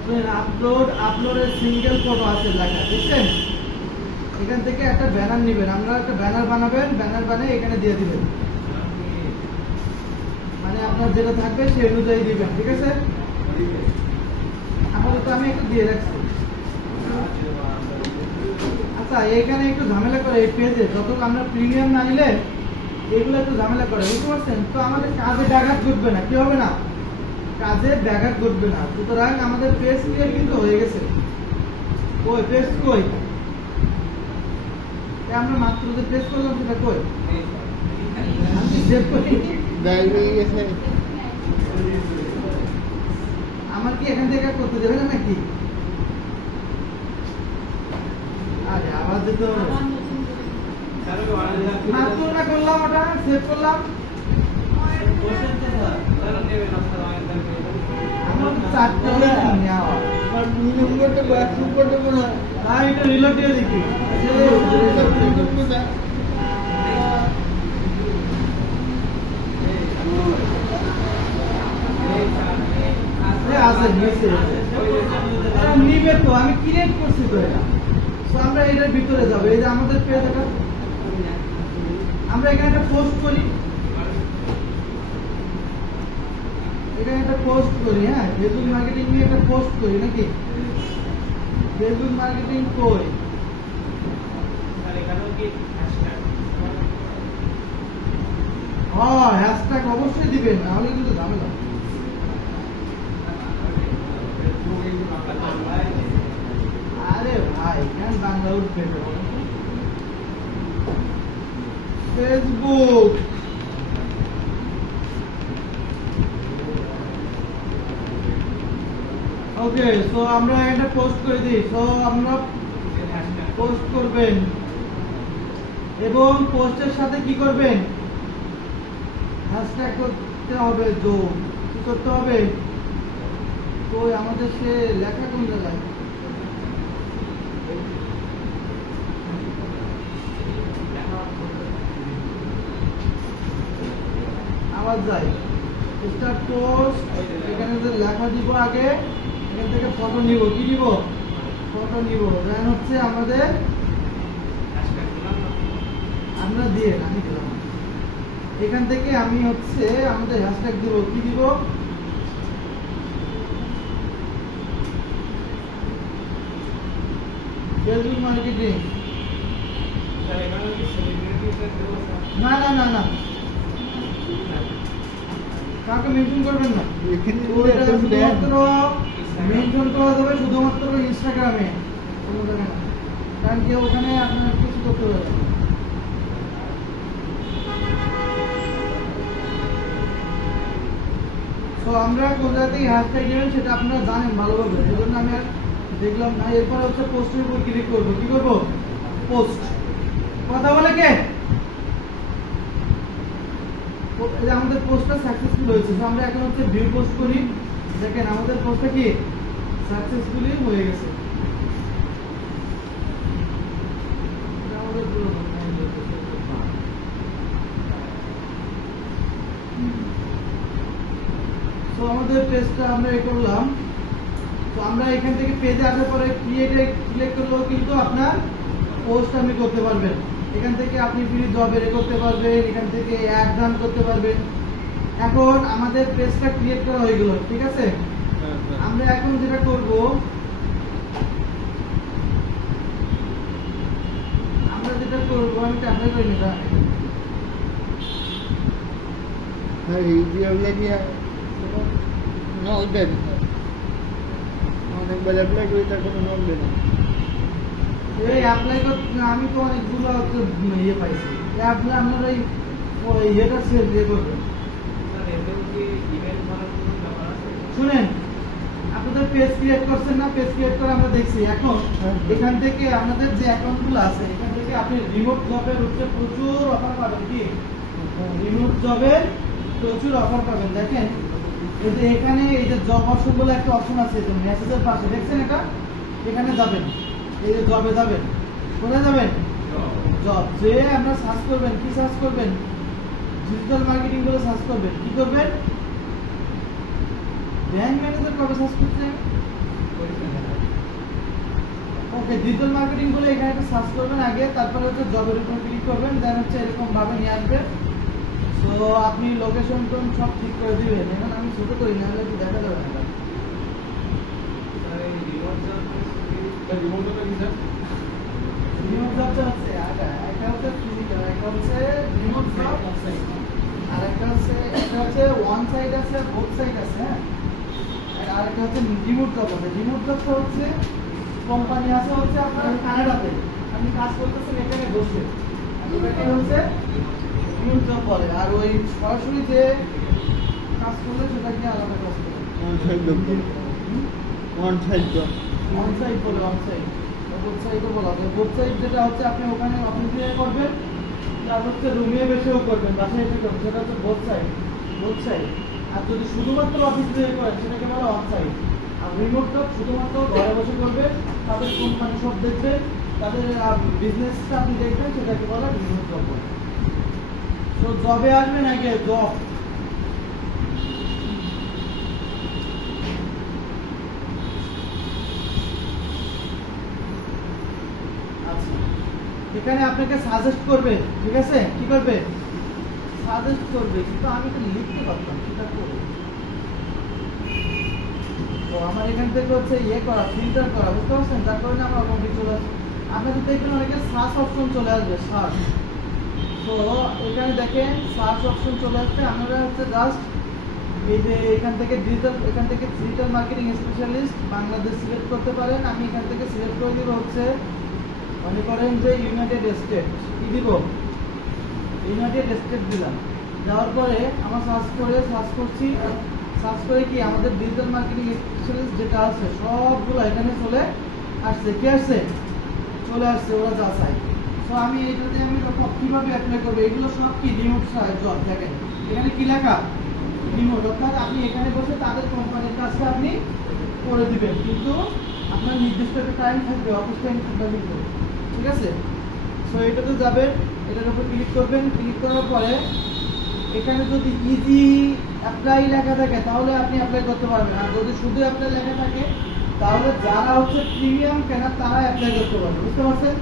হ্যাঁ, আপলোডের সিঙ্গেল ফটো আছে লেখা, দেখছেন? এখান থেকে একটা ব্যানার নেবেন, আমরা একটা ব্যানার বানাবেন, ব্যানার বানিয়ে এখানে দিয়ে দিবেন, মানে আপনার যেটা থাকবে সেই অনুযায়ী দিবেন, ঠিক আছে? আপাতত আমি একটু দিয়ে রাখছি। আচ্ছা, এখানে একটু ঝামেলা করে এই পেজে, যত আমরা প্রিমিয়াম না নিলে এগুলো একটু ঝামেলা করে, বুঝতে পারছেন? তো আমাদের কাজে ব্যাঘাত ঘটবে না, কি হবে না? কাজে ব্যাঘাত ঘটবে না। সুতরাং আমাদের পেজ ক্লিয়ার কিন্তু হয়ে গেছে। কই পেজ কই? আমরা মাত্র যে পেজ করলাম সেটা কই? আমার কি এখান থেকে করতে দেবে না নাকি? আরে আবার দিতে হবে। মাত্র না করলাম, ওটা সেভ করলাম। আমার 4টা নেওয়া। এটা রিলোড দিয়ে দেখি। নিবে তো, আমি ক্রিয়েট করছি তো এটা। আমরা এটার ভিতরে যাবো। এই যে আমাদের পেজ, এটা আমরা এখানে একটা পোস্ট করি, এখানে একটা পোস্ট করি। হ্যাঁ, ফেসবুক মার্কেটিং নিয়ে একটা পোস্ট করি নাকি? ফেসবুক মার্কেটিং কই? হ্যাঁ, হ্যাশট্যাগ অবশ্যই দিবেন, নাহলে কিন্তু ঝামেলা। আরে ভাই, কেন বাংলা উঠবে? ফেসবুক ওকে, সো আমরা এটা পোস্ট করে দিই। সো আমরা পোস্ট করবেন এবং পোস্টের সাথে কি করবেন? হ্যাশট্যাগ করতে হবে। যোগ কি করতে হবে? তো আমাদের সে লেখা কোন জায়গায়? আবার যাই, স্টার্ট পোস্ট। এখানে যে লেখা দিব আগে, এখান থেকে ফটো নিব। কি নিব? ফটো নিব। দেন হচ্ছে আমাদের আমরা দিয়ে আমি দিলাম। এখান থেকে আমি হচ্ছে আমাদের হ্যাশট্যাগ দিব। কি দিব? Facebook marketing. না না না না, কাউকে মেনশন করবেন না। শুধুমাত্র মেনশন করা যাবে শুধুমাত্র ইনস্টাগ্রামে, কারণ কি ওখানে আপনার কিছু করতে হবে। তো আমরা কোন জায়গা থেকে হ্যাশট্যাগ নেবেন সেটা আপনারা জানেন ভালোভাবে, এই জন্য আমি আর দেখলাম না। এরপর হচ্ছে পোস্টের উপর ক্লিক করবো। কি করবো? পোস্ট। কথা বলে কে? আমাদের পোস্টটা সাকসেসফুল হয়েছে। আমরা এখন হচ্ছে ভিউ পোস্ট করি। দেখেন আমাদের পোস্টটা কি সাকসেসফুলি হয়ে গেছে। তো আমাদের পেজটা আমরা এ করলাম। তো আমরা এখান থেকে পেজে আসার পরে ক্রিয়েটে ক্লিক করলেও কিন্তু আপনার পোস্ট আপনি করতে পারবেন। এখান থেকে আপনি ফ্রি জবে করতে পারবেন, এখান থেকে অ্যাড রান করতে পারবেন। এখন আমাদের পেজটা ক্রিয়েট করা হয়ে গেল, ঠিক আছে? আমরা এখন যেটা করব, আমি ক্যামেরা করে নিলাম। আমি তো অনেকগুলো ইয়ে পাইছি। আপনারা ইয়েটা সেল দিয়ে করবেন। শুনেন, আপনাদের পেজ ক্রিয়েট করছেন না? পেজ ক্রিয়েট করে আমরা দেখছি। এখন এখান থেকে আমাদের যে অ্যাকাউন্ট গুলো আছে, এখান থেকে আপনি রিমোট জবের হচ্ছে প্রচুর অফার পাবেন। কি রিমোট জবের প্রচুর অফার পাবেন। দেখেন এই যে এখানে এই যে জব অপশন বলে একটা অপশন আছে, যে মেসেজের পাশে দেখছেন এটা, এখানে যাবেন, এই যে জবে যাবেন, কোথায় যাবেন, জব, যে আমরা সার্চ করবেন, কি সার্চ করবেন, ডিজিটাল মার্কেটিং বলে সার্চ করবেন, কি করবেন, ব্যাংক ম্যানেজার কবে সার্চ করতে, ওকে ডিজিটাল মার্কেটিং বলে এখানে একটা সার্চ করবেন আগে, তারপরে হচ্ছে জবের উপর ক্লিক করবেন, দেন হচ্ছে এরকম ভাবে নিয়ে আসবে। তো আপনি লোকেশন টোন সব ঠিক করে দিবেন। এখন আমি ছোট করি না হলে কি দেখা যাবে না, রিমোট জবটা হচ্ছে একটা হচ্ছে ফিজিক্যাল, একটা হচ্ছে রিমোট জব, আর একটা হচ্ছে ওয়ান সাইড আছে, বোথ সাইড আছে, হ্যাঁ, আর একটা হচ্ছে রিমোট জব আছে। রিমোট জবটা হচ্ছে কোম্পানি আছে হচ্ছে আপনার কানাডাতে, আপনি কাজ করতেছেন এখানে বসে, এটাকে হচ্ছে রিমোট জব বলে। আর ওই সরাসরি যে কাজ করলে সেটাকে আলাদা কাজ করে, one side job, on side বলে, অন সাইড, বোথ সাইডও বলা যায়। বোথ সাইড যেটা হচ্ছে আপনি ওখানে অফিসে করবেন, আর হচ্ছে রুমে বসেও করবেন, বাসায় এসে করবেন, সেটা হচ্ছে বোথ সাইড, বোথ সাইড। আর যদি শুধুমাত্র অফিস থেকে করেন সেটাকে বলে অন সাইড। আর রিমোট জব শুধুমাত্র ঘরে বসে করবেন, তাদের কোম্পানি সব দেখবেন, তাদের বিজনেসটা আপনি দেখবেন, সেটাকে বলে রিমোট জব বলে। তো জবে আসবেন আগে, জব, এখানে আপনাকে সাজেস্ট করবে, ঠিক আছে, কি করবে, সাজেস্ট করবে, কিন্তু আমি তো লিখতে পারতাম, সেটা করে তো আমার এখান থেকে হচ্ছে ইয়ে করা, ফিল্টার করা, বুঝতে পারছেন, যার কারণে আমার অটোমেটিক চলে আসে। আপনাদের দেখবেন অনেকে সার্চ অপশন চলে আসবে, সার্চ, তো এখানে দেখেন সার্চ অপশন চলে আসবে। আমরা হচ্ছে জাস্ট এই যে এখান থেকে digital marketing specialist Bangladesh select করতে পারেন। আমি এখান থেকে সিলেক্ট করে দিব হচ্ছে, মনে করেন যে ইউনাইটেড স্টেট, কি দিব, ইউনাইটেড স্টেট দিলাম। দেওয়ার পরে আমার সার্চ করছি, সার্চ করে কি আমাদের ডিজিটাল মার্কেটিং স্পেশালিস্ট যেটা আছে সবগুলো এখানে চলে আসছে, কি আসছে, চলে আসছে, ওরা যা চাই। তো আমি এটাতে আমি কিভাবে অ্যাপ্লাই করবো, এগুলো সব কি রিমোট জব, দেখেন এখানে কি লেখা, রিমোট, অর্থাৎ আপনি এখানে বসে তাদের কোম্পানির কাজটা আপনি করে দিবেন, কিন্তু আপনার নির্দিষ্ট একটা টাইম থাকবে, অফিস টাইম থাকবে কিন্তু, ঠিক আছে। সো এটাতে যাবেন, এটার উপর ক্লিক করবেন, ক্লিক করার পরে এখানে যদি ইজি অ্যাপ্লাই লেখা থাকে তাহলে আপনি অ্যাপ্লাই করতে পারবেন, আর যদি শুধু অ্যাপ্লাই লেখা থাকে তাহলে যারা হচ্ছে প্রিমিয়াম কেনার তারা অ্যাপ্লাই করতে পারবে, বুঝতে পারছেন।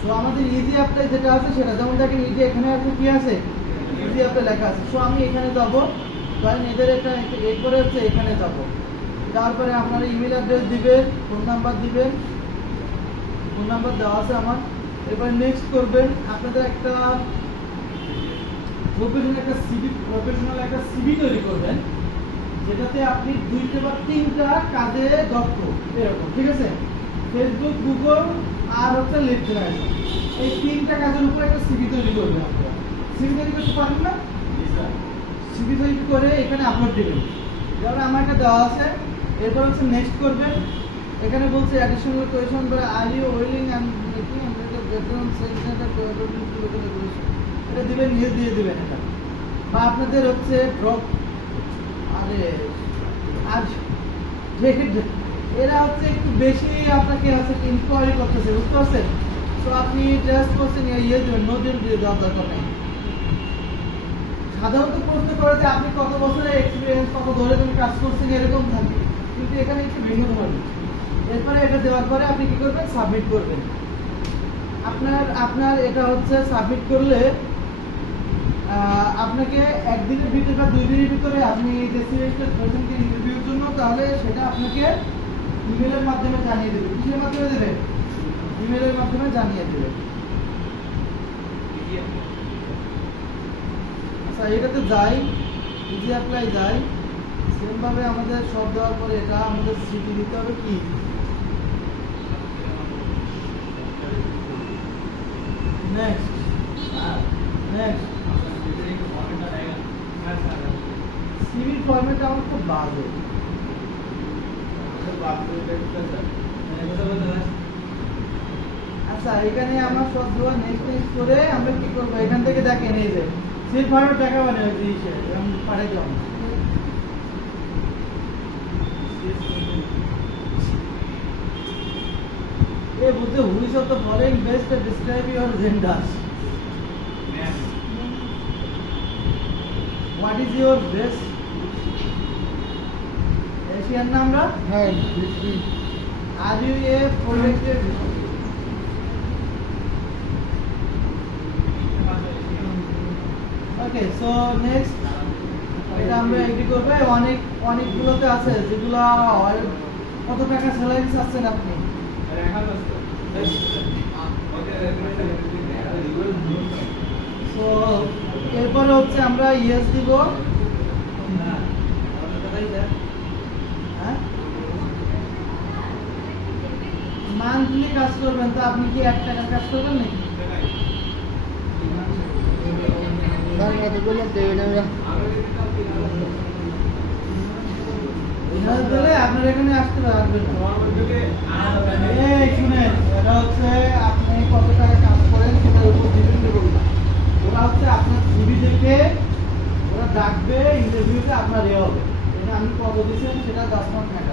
সো আমাদের ইজি অ্যাপ্লাই যেটা আছে সেটা, যেমন দেখেন ইজি এখানে আছে, কি আছে, ইজি অ্যাপ্লাই লেখা আছে। সো আমি এখানে যাবো, ধরেন এদের এটা এ করে হচ্ছে এখানে যাবো, তারপরে আপনারা ইমেল অ্যাড্রেস দিবেন, ফোন নাম্বার দিবেন, ফোন নাম্বার দেওয়া আছে আমার। এবার নেক্সট করবেন, আপনাদের একটা প্রফেশনাল একটা সিভি তৈরি করবেন, যেটাতে আপনি 2টা বা 3টা কাজে দক্ষ, এরকম, ঠিক আছে, ফেসবুক, গুগল আর হচ্ছে লিড জেনারেশন, এই 3টা কাজের উপর একটা সিভি তৈরি করবেন। আপনারা সিভি তৈরি করতে পারবেন না, সিভি তৈরি করে এখানে আপলোড দেবেন, যেমন আমার একটা দেওয়া আছে। এরপর হচ্ছে নেক্সট করবেন, এখানে বলছে অ্যাডিশনাল কোয়েশন বা are you willing and making background centre এটা দিবেন, নিয়ে দিয়ে দিবেন এটা, বা আপনাদের হচ্ছে ব্লগ, আরে আজ এরা হচ্ছে একটু বেশি আপনাকে হচ্ছে ইনকোয়ারি করতেছে, বুঝতে পারছেন। তো আপনি জাস্ট করছেন ইয়ে দেবেন, নো দিয়ে দেওয়ার দরকার নেই। সাধারণত প্রশ্ন করে যে আপনি কত বছরের এক্সপিরিয়েন্স, কত ধরে তুমি কাজ করছেন, এরকম থাকে, কিন্তু এখানে একটু ভিন্ন ধরনের। এরপরে এটা দেওয়ার পরে আপনি কি করবেন, সাবমিট করবেন। আপনার এটা হচ্ছে সাবমিট করলে আপনাকে একদিনের ভিতরে বা 2 দিনের ভিতরে আপনি যে সিলেক্টেড পারসনকে ইন্টারভিউর জন্য, তাহলে সেটা আপনাকে ইমেলের মাধ্যমে জানিয়ে দেবে। কিসের মাধ্যমে দেবে, ইমেলের মাধ্যমে জানিয়ে দেবে। আচ্ছা এটাতে যাই, ইজি অ্যাপ্লাই যাই, সেম ভাবে আমাদের সব দেওয়ার পরে এটা আমাদের সিটি দিতে হবে, কি নেক্সট, নেক্সট সিভির ফরম্যাটটা আমার খুব বাজে। আচ্ছা এখানে আমার সব দেওয়া নেক্সট করে আমরা কি করবো, এখান থেকে দেখেন এই যে সিভির ফরম্যাট দেখা মানে পাঠাই যাবো, বুঝতে which of the following best describe your gender what is your best Asian না আমরা হ্যাঁ are you a protected okay so next এটা আমরা এগ্রি করবে অনেকগুলোতে আছে যেগুলো কত টাকা স্যালারি চাচ্ছেন আপনি সো এরপরে হচ্ছে আমরা ইয়েস দিব মান্থলি কাজ করবেন তো আপনি কি 1 টাকার কাজ করবেন নাকি আপনার এখানে আসতে পারবেন শুনেন এটা হচ্ছে আপনি কত টাকা কাজ করেন সেটার উপর ডিপেন্ড করবে ওরা হচ্ছে আপনার সিভি দেখে ওরা ডাকবে ইন্টারভিউতে আপনার এ হবে এটা আমি কত দিচ্ছেন সেটা 10 মাস টাকা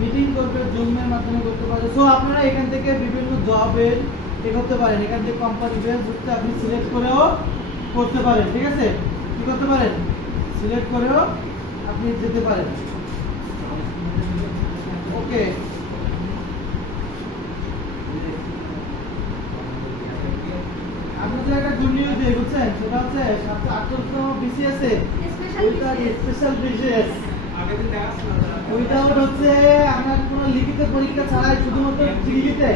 মিটিং করবে জুমের মাধ্যমে করতে পারে সো আপনারা এখান থেকে বিভিন্ন জবের এ করতে পারেন এখান থেকে কোম্পানি বেস হচ্ছে আপনি সিলেক্ট করেও করতে পারেন ঠিক আছে কি করতে পারেন সিলেক্ট করেও আপনি যেতে পারেন ওকে আপনাদের একটা গুড নিউজ দিয়ে বুঝছেন সেটা হচ্ছে 748 বিসিএস এ ওইটা স্পেশাল বিসিএস ওইটা হচ্ছে আপনার কোনো লিখিত পরীক্ষা ছাড়াই শুধুমাত্র জিডিতে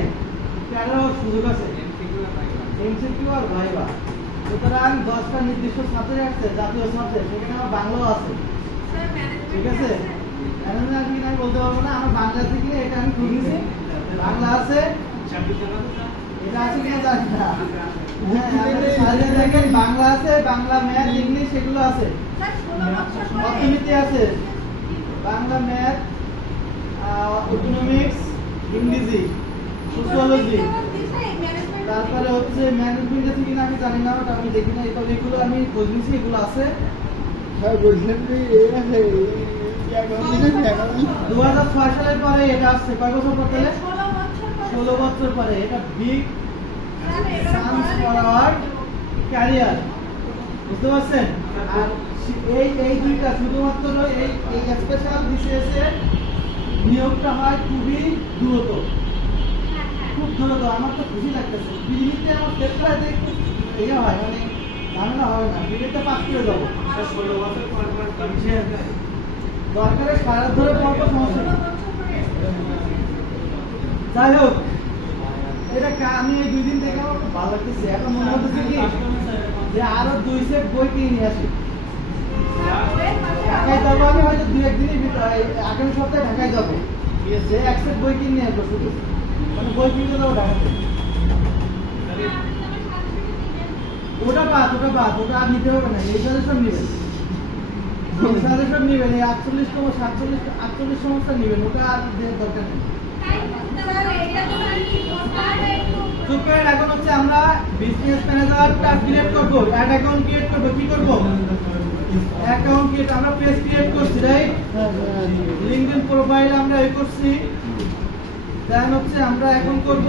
ক্যাডার সুযোগ আছে এমসিকিউ আর ভাইবা সুতরাং 10টা নির্দিষ্ট সাবজেক্ট আছে জাতীয় সাবজেক্ট সেখানে আমার বাংলাও আছে ঠিক আছে এখন আমি না বলতে পারবো না আমার বাংলা থেকে এটা আমি খুঁজেছি বাংলা আছে এটা আছে কিনা জানি না সারিয়ে দেখেন বাংলা আছে বাংলা ম্যাথ ইংলিশ এগুলো আছে অর্থনীতি আছে বাংলা ম্যাথ ইকোনমিক্স ইংরেজি সোশিওলজি তারপরে হচ্ছে ম্যানেজমেন্ট আছে কিনা আমি জানি না ওটা আমি দেখি না এগুলো আমি খোঁজ নিয়েছি এগুলো আছে হ্যাঁ বলছিলাম যে এই আছে 2006 সালের পরে এটা আসছে কয় বছর পর তাহলে 16 বছর পরে এটা big chance for our career বুঝতে পারছেন আর এই দুইটা শুধুমাত্র এই স্পেশাল বিসিএস এর নিয়োগটা হয় খুবই দ্রুত খুব দ্রুত আমার তো খুশি লাগতেছে বিলিতে আমার চেষ্টা একটু ইয়ে হয় মানে ঝামেলা হয় না বিলিতে পাস করে যাবো 16 বছর পর দরকারে সারা ধরে পড়বো সমস্যা নেই যাই হোক এটা আমি এই 2 দিন থেকে আমার খুব ভালো লাগতেছে এখন মনে হচ্ছে কি যে আরো 2 সেট বই কিনে নিয়ে আসি ঢাকায় যাবো আমি হয়তো 2-1 দিনের ভিতরে আগামী সপ্তাহে ঢাকায় যাবো যে 1 সেট বই কিনে নিয়ে আসবো শুধু মানে বই কিনতে যাবো ঢাকাতে ওটা বাদ ওটা আর নিতে হবে না এই সাজেশন নেবেন সাজেশন নেবেন এই 48তম 48 সমস্যা নেবেন ওটা আর দরকার নেই এখন হচ্ছে আমরা বিজনেস ম্যানেজারটা ক্রিয়েট করবো অ্যাড অ্যাকাউন্ট ক্রিয়েট করবো কি করবো অ্যাকাউন্ট ক্রিয়েট আমরা পেজ ক্রিয়েট করছি রাইট লিংকডইন প্রোফাইল আমরা এই করছি দেন হচ্ছে আমরা এখন করব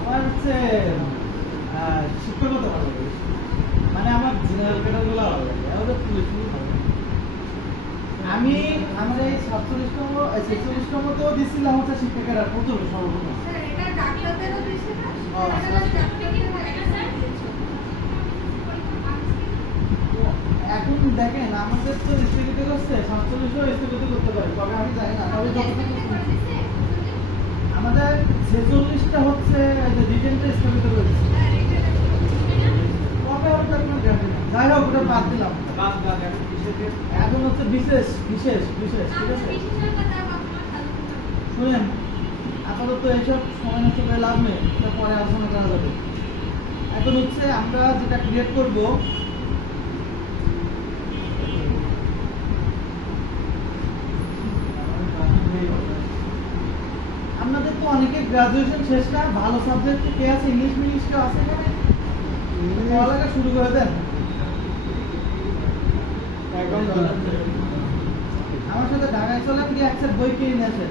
আমার হচ্ছে শিক্ষকতা ভালো লাগে মানে আমার জেনারেল ক্যাটারগুলো ভালো লাগে আমাদের পুলিশ আমি আমরা এই 47তম 46তম তো দিছিলাম হচ্ছে শিক্ষকেরা প্রথম সর্বপ্রথম স্যার এটা ডাক্তারদেরও দিছে না এখন দেখেন আমাদের তো স্থগিত করছে 47ও স্থগিত করতে পারে তবে আমি জানি না তবে আমাদের 46টা হচ্ছে রিটেনটা স্থগিত করেছে কবে হবে আপনার জানি না যাই হোক ওটা বাদ দিলাম এখন হচ্ছে বিশেষ ঠিক আছে শুনেন আপাতত এইসব সময় নষ্ট করে লাভ নেই এটা পরে আলোচনা করা যাবে এখন হচ্ছে আমরা যেটা ক্রিয়েট করব আপনাদের তো অনেকে গ্রাজুয়েশন শেষ না ভালো সাবজেক্ট কে আছে ইংলিশ মিডিয়াম আছে এখানে পড়ালেখা শুরু করে দেন আমার সাথে ঢাকায় চলেন গিয়ে একটা বই কিনে নিয়ে আসেন।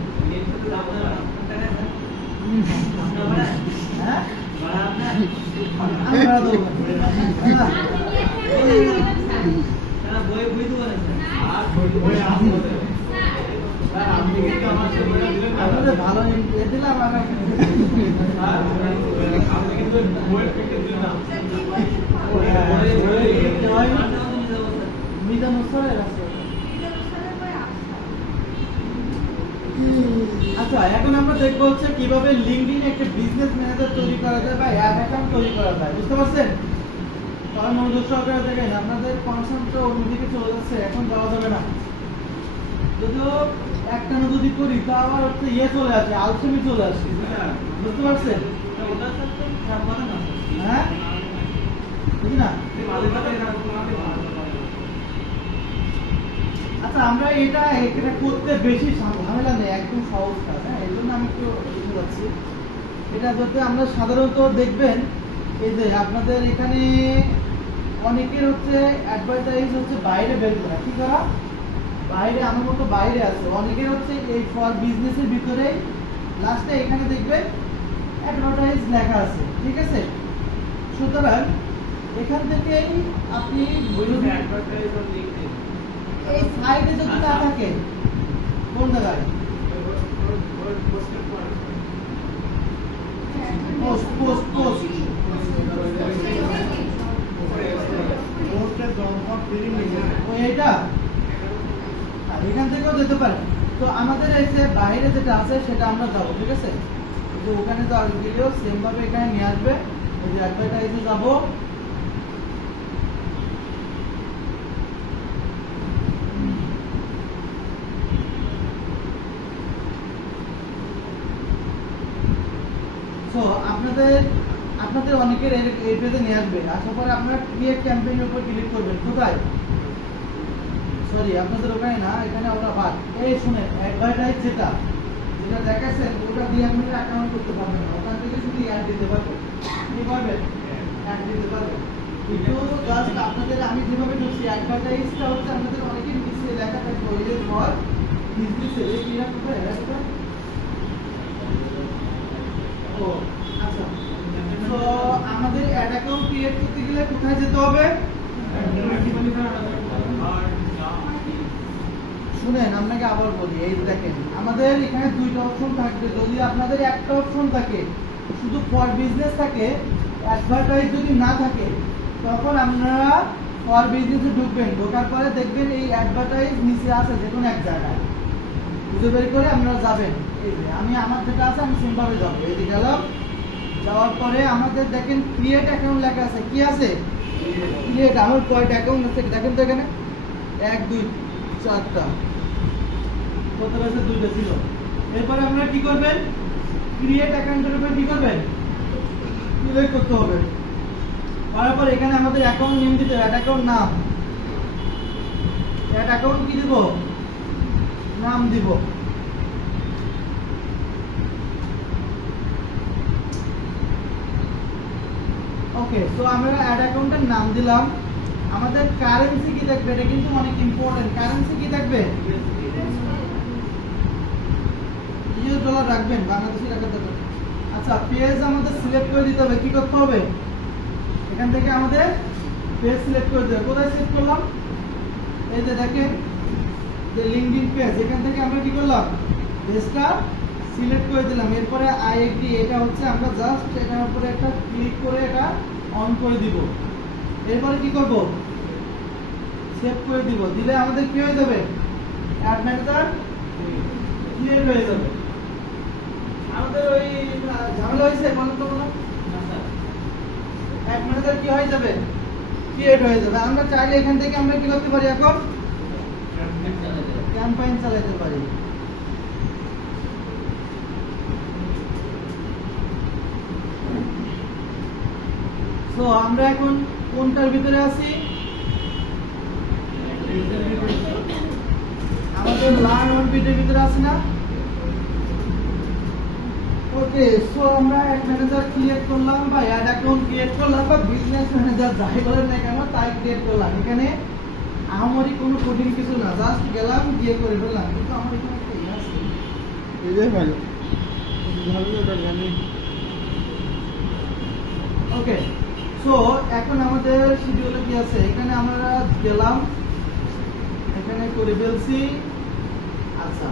হ্যাঁ আমি ভাড়া দেবো না। আপনাদের ভালো এ দিলাম আমার মিজান হোসেনের আছে। আচ্ছা এখন আমরা দেখবো হচ্ছে কিভাবে লিঙ্কডইনে একটা বিজনেস ম্যানেজার তৈরি করা যায় বা অ্যাড অ্যাকাউন্ট তৈরি করা যায়। বুঝতে পারছেন? সবাই মনোযোগ সহকারে দেখেন, আপনাদের কনসেন্ট্রেট অন্যদিকে চলে যাচ্ছে, এখন যাওয়া যাবে না। যদিও একটানা যদি করি তা আবার হচ্ছে ইয়ে চলে আসে, আলসেমি চলে আসে। বুঝতে পারছেন? হ্যাঁ বুঝি না। আচ্ছা আমরা এটা করতে বেশি ঝামেলা নেই, একদম সহজ কাজ। হ্যাঁ এই জন্য আমি একটু বুঝতে পারছি। এটা বলতে আমরা সাধারণত দেখবেন এই যে আপনাদের এখানে অনেকের হচ্ছে অ্যাডভার্টাইজ হচ্ছে বাইরে বের করা, কি করা বাইরে, আমার মতো বাইরে আছে। অনেকের হচ্ছে এই ফর বিজনেসের ভিতরে লাস্টে এখানে দেখবেন অ্যাডভার্টাইজ লেখা আছে, ঠিক আছে? সুতরাং এখান থেকেই আপনি এই সাইডে যদি না থাকে কোন জায়গায় পোস্ট পোস্ট পোস্ট এইটা এখান থেকেও যেতে পারে। তো আমাদের এই যে বাইরে যেটা আছে সেটা আমরা যাবো, ঠিক আছে? তো ওখানে তো আগে গেলেও সেম ভাবে এখানে নিয়ে আসবে। এই যে অ্যাডভার্টাইজে যাবো, তো আপনাদের অনেকের এই পেজে নিয়ে আসবে। আসার পরে আপনারা ক্রিয়েট ক্যাম্পেইনের উপর ক্লিক করবেন। কোথায়? সরি আপনাদের ওখানে না, এখানে ওটা বাদ। এই শুনে অ্যাডভার্টাইজ যেটা দেখাচ্ছেন ওটা দিয়ে আপনি অ্যাকাউন্ট করতে পারবেন না, ওখান থেকে শুধু অ্যাড দিতে পারবেন। কি পারবেন? অ্যাড দিতে পারবেন। কিন্তু জাস্ট আপনাদের আমি যেভাবে ঢুকছি অ্যাডভার্টাইজটা হচ্ছে আপনাদের অনেকের নিচে লেখা থাকে ওই যে ফর বিজনেসের এই কিরা কোথায় এটা। ও আচ্ছা, তো আমাদের অ্যাড অ্যাকাউন্ট ক্রিয়েট করতে গেলে কোথায় যেতে হবে? শুনেন আপনাকে আবার বলি, এই দেখেন আমাদের এখানে দুইটা অপশন থাকবে। যদি আপনাদের একটা অপশন থাকে শুধু ফর বিজনেস থাকে, অ্যাডভার্টাইজ যদি না থাকে, তখন আপনারা ফর বিজনেসে ঢুকবেন। ঢোকার পরে দেখবেন এই অ্যাডভার্টাইজ নিচে আছে যে কোনো এক জায়গায়, খুঁজে বের করে আপনারা যাবেন। এই যে আমি আমার যেটা আছে আমি সিম্পলভাবে যাবো। এই যে গেলাম, যাওয়ার পরে আমাদের দেখেন ক্রিয়েট অ্যাকাউন্ট লেখা আছে। কি আছে? ক্রিয়েট। আমার কয়টা অ্যাকাউন্ট আছে দেখেন তো এখানে, 1 2 4টা, কত আছে? 2টা ছিল। এরপরে আপনারা কি করবেন? ক্রিয়েট অ্যাকাউন্টের উপর কি করবেন? ক্লিক করতে হবে। তারপর এখানে আমাদের অ্যাকাউন্ট নেম দিতে হবে, অ্যাকাউন্ট নাম, অ্যাকাউন্ট কি দিব? নাম দিব। ওকে, সো আমরা অ্যাড অ্যাকাউন্টের নাম দিলাম। আমাদের কারেন্সি কি থাকবে? এটা কিন্তু অনেক ইম্পর্টেন্ট। কারেন্সি কি থাকবে? ইউএস ডলার রাখবেন, বাংলাদেশি রাখার দরকার। আচ্ছা, পেজ আমাদের সিলেক্ট করে দিতে হবে। কি করতে হবে? এখান থেকে আমাদের পেজ সিলেক্ট করে দিতে হবে। কোথায় সিলেক্ট করলাম? এই যে দেখেন যে লিঙ্কডইন পেজ, এখান থেকে আমরা কি করলাম? পেজটা সিলেক্ট করে দিলাম। এরপরে আই এগ্রি, এটা হচ্ছে আমরা জাস্ট এটার উপরে একটা ক্লিক করে এটা অন করে দিব। এরপরে কি করব? সেভ করে দিব। দিলে আমাদের কি হয়ে যাবে? অ্যাড ম্যানেজার ক্রিয়েট হয়ে যাবে। আমাদের ওই ঝামেলা হয়েছে মনে তো না, অ্যাড ম্যানেজার কি হয়ে যাবে? ক্রিয়েট হয়ে যাবে। আমরা চাইলে এখান থেকে আমরা কি করতে পারি? এখন ক্যাম্পেইন চালাতে পারি। তো আমরা এখন কোনটার ভিতরে আছি? আমাদের লার্ন অন বিটের ভিতরে আছে না? ওকে, সো আমরা অ্যাড ম্যানেজার ক্রিয়েট করলাম বা অ্যাড অ্যাকাউন্ট ক্রিয়েট করলাম বা বিজনেস ম্যানেজার যাই বলেন না কেন তাই ক্রিয়েট করলাম। এখানে আমারই কোনো কঠিন কিছু না, জাস্ট গেলাম গিয়ে করে ফেললাম, কিন্তু আমার এখানে একটা ইয়ে আছে। এটাই ভালো ঝামেলা দরকার নেই। ওকে, সো এখন আমাদের শিডিউলে কি আছে, এখানে আমরা গেলাম, এখানে করে ফেলছি। আচ্ছা,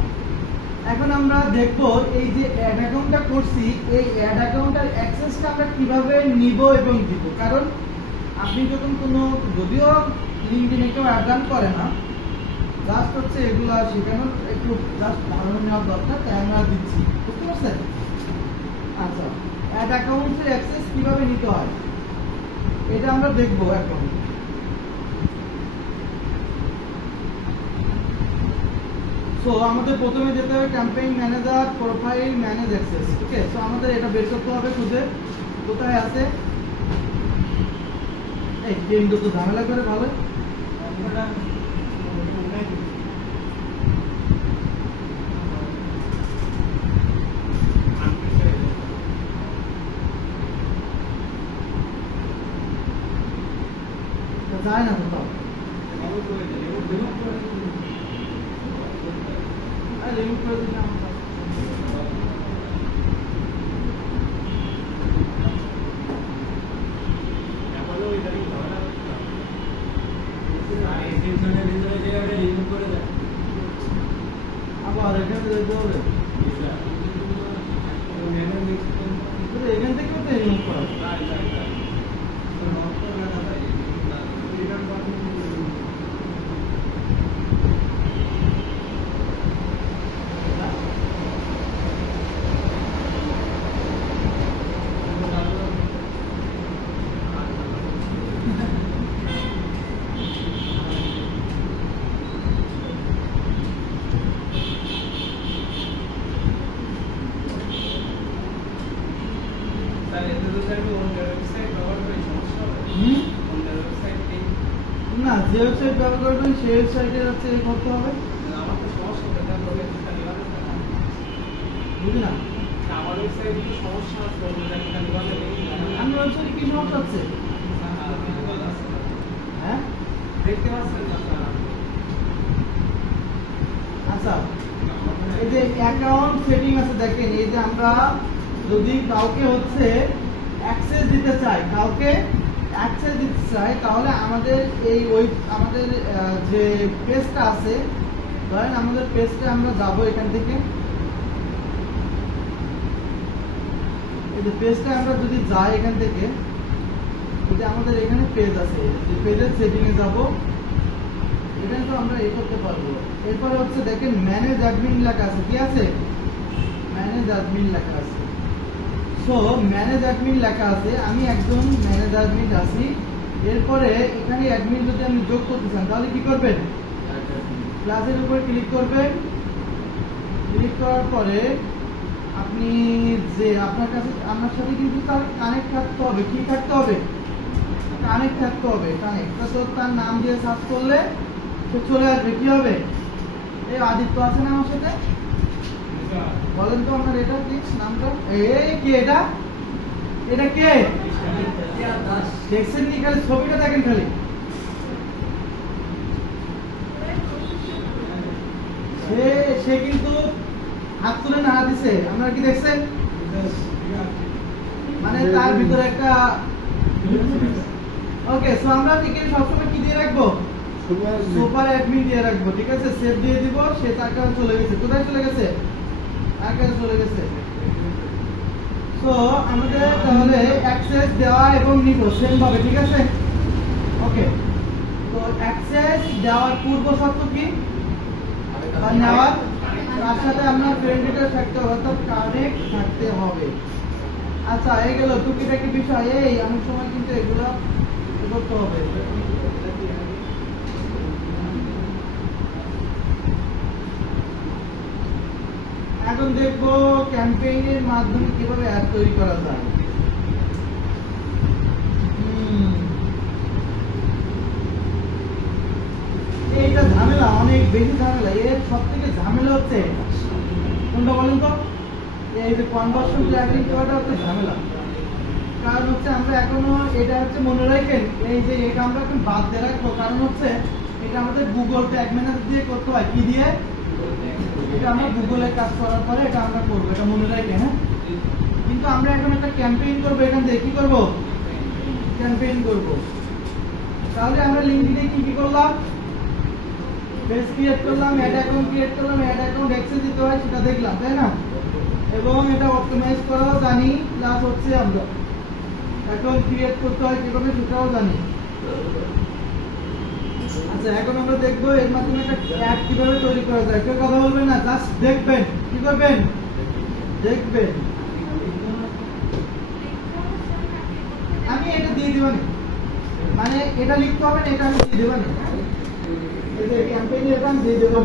এখন আমরা দেখব এই যে অ্যাড অ্যাকাউন্টটা করছি, এই অ্যাড অ্যাকাউন্টের অ্যাক্সেসটা আমরা কিভাবে নিব এবং দিব। কারণ আপনি যখন কোনো, যদিও লিঙ্কডইনে কেউ অ্যাড রান করে না, জাস্ট হচ্ছে এগুলা শেখানোর একটু জাস্ট ধারণা নেওয়ার দরকার, তাই আমরা দিচ্ছি, বুঝতে পারছেন? আচ্ছা, অ্যাড অ্যাকাউন্টের অ্যাক্সেস কিভাবে নিতে হয় এটা আমরা দেখব এখন। সো আমাদের প্রথমে যেতে হবে campaign manager, profile, manage access. Okay, so আমাদের এটা বের করতে হবে খুঁজে, কোথায় আছে। এই গেমটা তো ঝামেলা করে ভালো। যায় না কোথাও, রিমুভ করে দিলে আমরা আবার এখানে যেতে হবে, এখান থেকেও তো রিমুভ করা। না, যে ওয়েবসাইট ব্যবহার করবেন সেই ওয়েবসাইটে হচ্ছে করতে হবে। বুঝি না, আমার ওয়েবসাইটে কি সমস্যা আছে? আমার ওয়েবসাইটে কি সমস্যা আছে? হ্যাঁ, দেখতে পাচ্ছেন? আচ্ছা, এই যে অ্যাকাউন্ট সেটিং আছে, দেখেন এই যে আমরা যদি কাউকে হচ্ছে অ্যাক্সেস দিতে চাই, তাহলে আমাদের এই আমাদের যে পেজটা আছে, ধরেন আমাদের পেজটা আমরা যাব এখান থেকে, এই যে পেজটা আমরা যদি যাই এখান থেকে, এই যে আমাদের এখানে পেজ আছে, যে পেজের সেটিং এ যাব, এখানে তো আমরা এই করতে পারবো। এরপরে হচ্ছে দেখেন ম্যানেজ অ্যাডমিন লেখা আছে, কি আছে? ম্যানেজ অ্যাডমিন লেখা আছে। সো ম্যানেজ অ্যাডমিন লেখা আছে, আমি একজন ম্যানেজ অ্যাডমিন আছি। এরপরে এখানে অ্যাডমিন যদি আপনি যোগ করতে চান তাহলে কি করবেন? ক্লাসের উপর ক্লিক করবেন। ক্লিক করার পরে আপনি যে আপনার কাছে, আপনার সাথে কিন্তু তার কানেক্ট থাকতে হবে। কি থাকতে হবে? কানেক্ট থাকতে হবে। কানেক্ট তো তার নাম দিয়ে সার্চ করলে সে চলে আসবে। কি হবে? এই আদিত্য আছে না আমার সাথে? বলেন তো আপনার এটা কি নামটা? এই কি এটা? এটা কে? দেখছেন নি? খালি ছবিটা দেখেন খালি। সে কিন্তু হাত তুলে নাড়া দিছে, আপনারা কি দেখছেন? মানে তার ভিতরে একটা ওকে। সো আমরা এখানে সবসময় কি দিয়ে রাখবো? সুপার অ্যাডমিন দিয়ে রাখবো। ঠিক আছে, সেভ দিয়ে দিব। সে তার কাছে চলে গেছে। কোথায় চলে গেছে? তার কাছে চলে গেছে। সো আমাদের তাহলে অ্যাক্সেস দেওয়া এবং নিব সেম ভাবে। ঠিক আছে, ওকে। তো অ্যাক্সেস দেওয়ার পূর্ব শর্ত কি? নেওয়ার তার সাথে আপনার ফ্রেন্ড ডিটেইলস থাকতে হবে, অর্থাৎ কানেক্ট থাকতে হবে। আচ্ছা, এই গেল টুকিটাকি বিষয়। এই অনেক সময় কিন্তু এগুলো করতে হবে। এখন দেখবো ক্যাম্পেইনের মাধ্যমে কিভাবে অ্যাড তৈরি করা যায়। এইটা ঝামেলা, অনেক বেশি ঝামেলা। এর সব থেকে ঝামেলা হচ্ছে কোনটা বলেন তো? এই যে কনভার্সন ট্র্যাকিং করাটা হচ্ছে ঝামেলা। কারণ হচ্ছে আমরা এখনো এটা হচ্ছে মনে রাখেন, এই যে এটা আমরা এখন বাদ দিয়ে রাখবো। কারণ হচ্ছে এটা আমাদের গুগল ট্যাগ ম্যানেজার দিয়ে করতে হয়, কি দিয়ে? এটা আমরা গুগলে কাজ করার পরে এটা আমরা করবো, এটা মনে রাখে। হ্যাঁ, কিন্তু আমরা এখন একটা ক্যাম্পেইন করবো, এখান থেকে কি করবো? ক্যাম্পেইন করবো। তাহলে আমরা লিঙ্কডইনে কি কি করলাম? পেজ ক্রিয়েট করলাম, অ্যাড অ্যাকাউন্ট ক্রিয়েট করলাম, অ্যাড অ্যাকাউন্ট অ্যাক্সেস দিতে হয় সেটা দেখলাম, তাই না? এবং এটা অপটিমাইজ করাও জানি, প্লাস হচ্ছে আমরা অ্যাকাউন্ট ক্রিয়েট করতে হয় কিভাবে সেটাও জানি। আচ্ছা, এখন আমরা দেখবো এর মাধ্যমে একটা অ্যাড কিভাবে তৈরি করা যায়। কেউ কথা বলবেন না, জাস্ট দেখবেন। কি করবেন? দেখবেন। আমি এটা দিয়ে দিবানি, মানে এটা লিখতে হবে না, এটা আমি দিয়ে দেবানি। এই যে ক্যাম্পেইনে এটা আমি দিয়ে দেবো।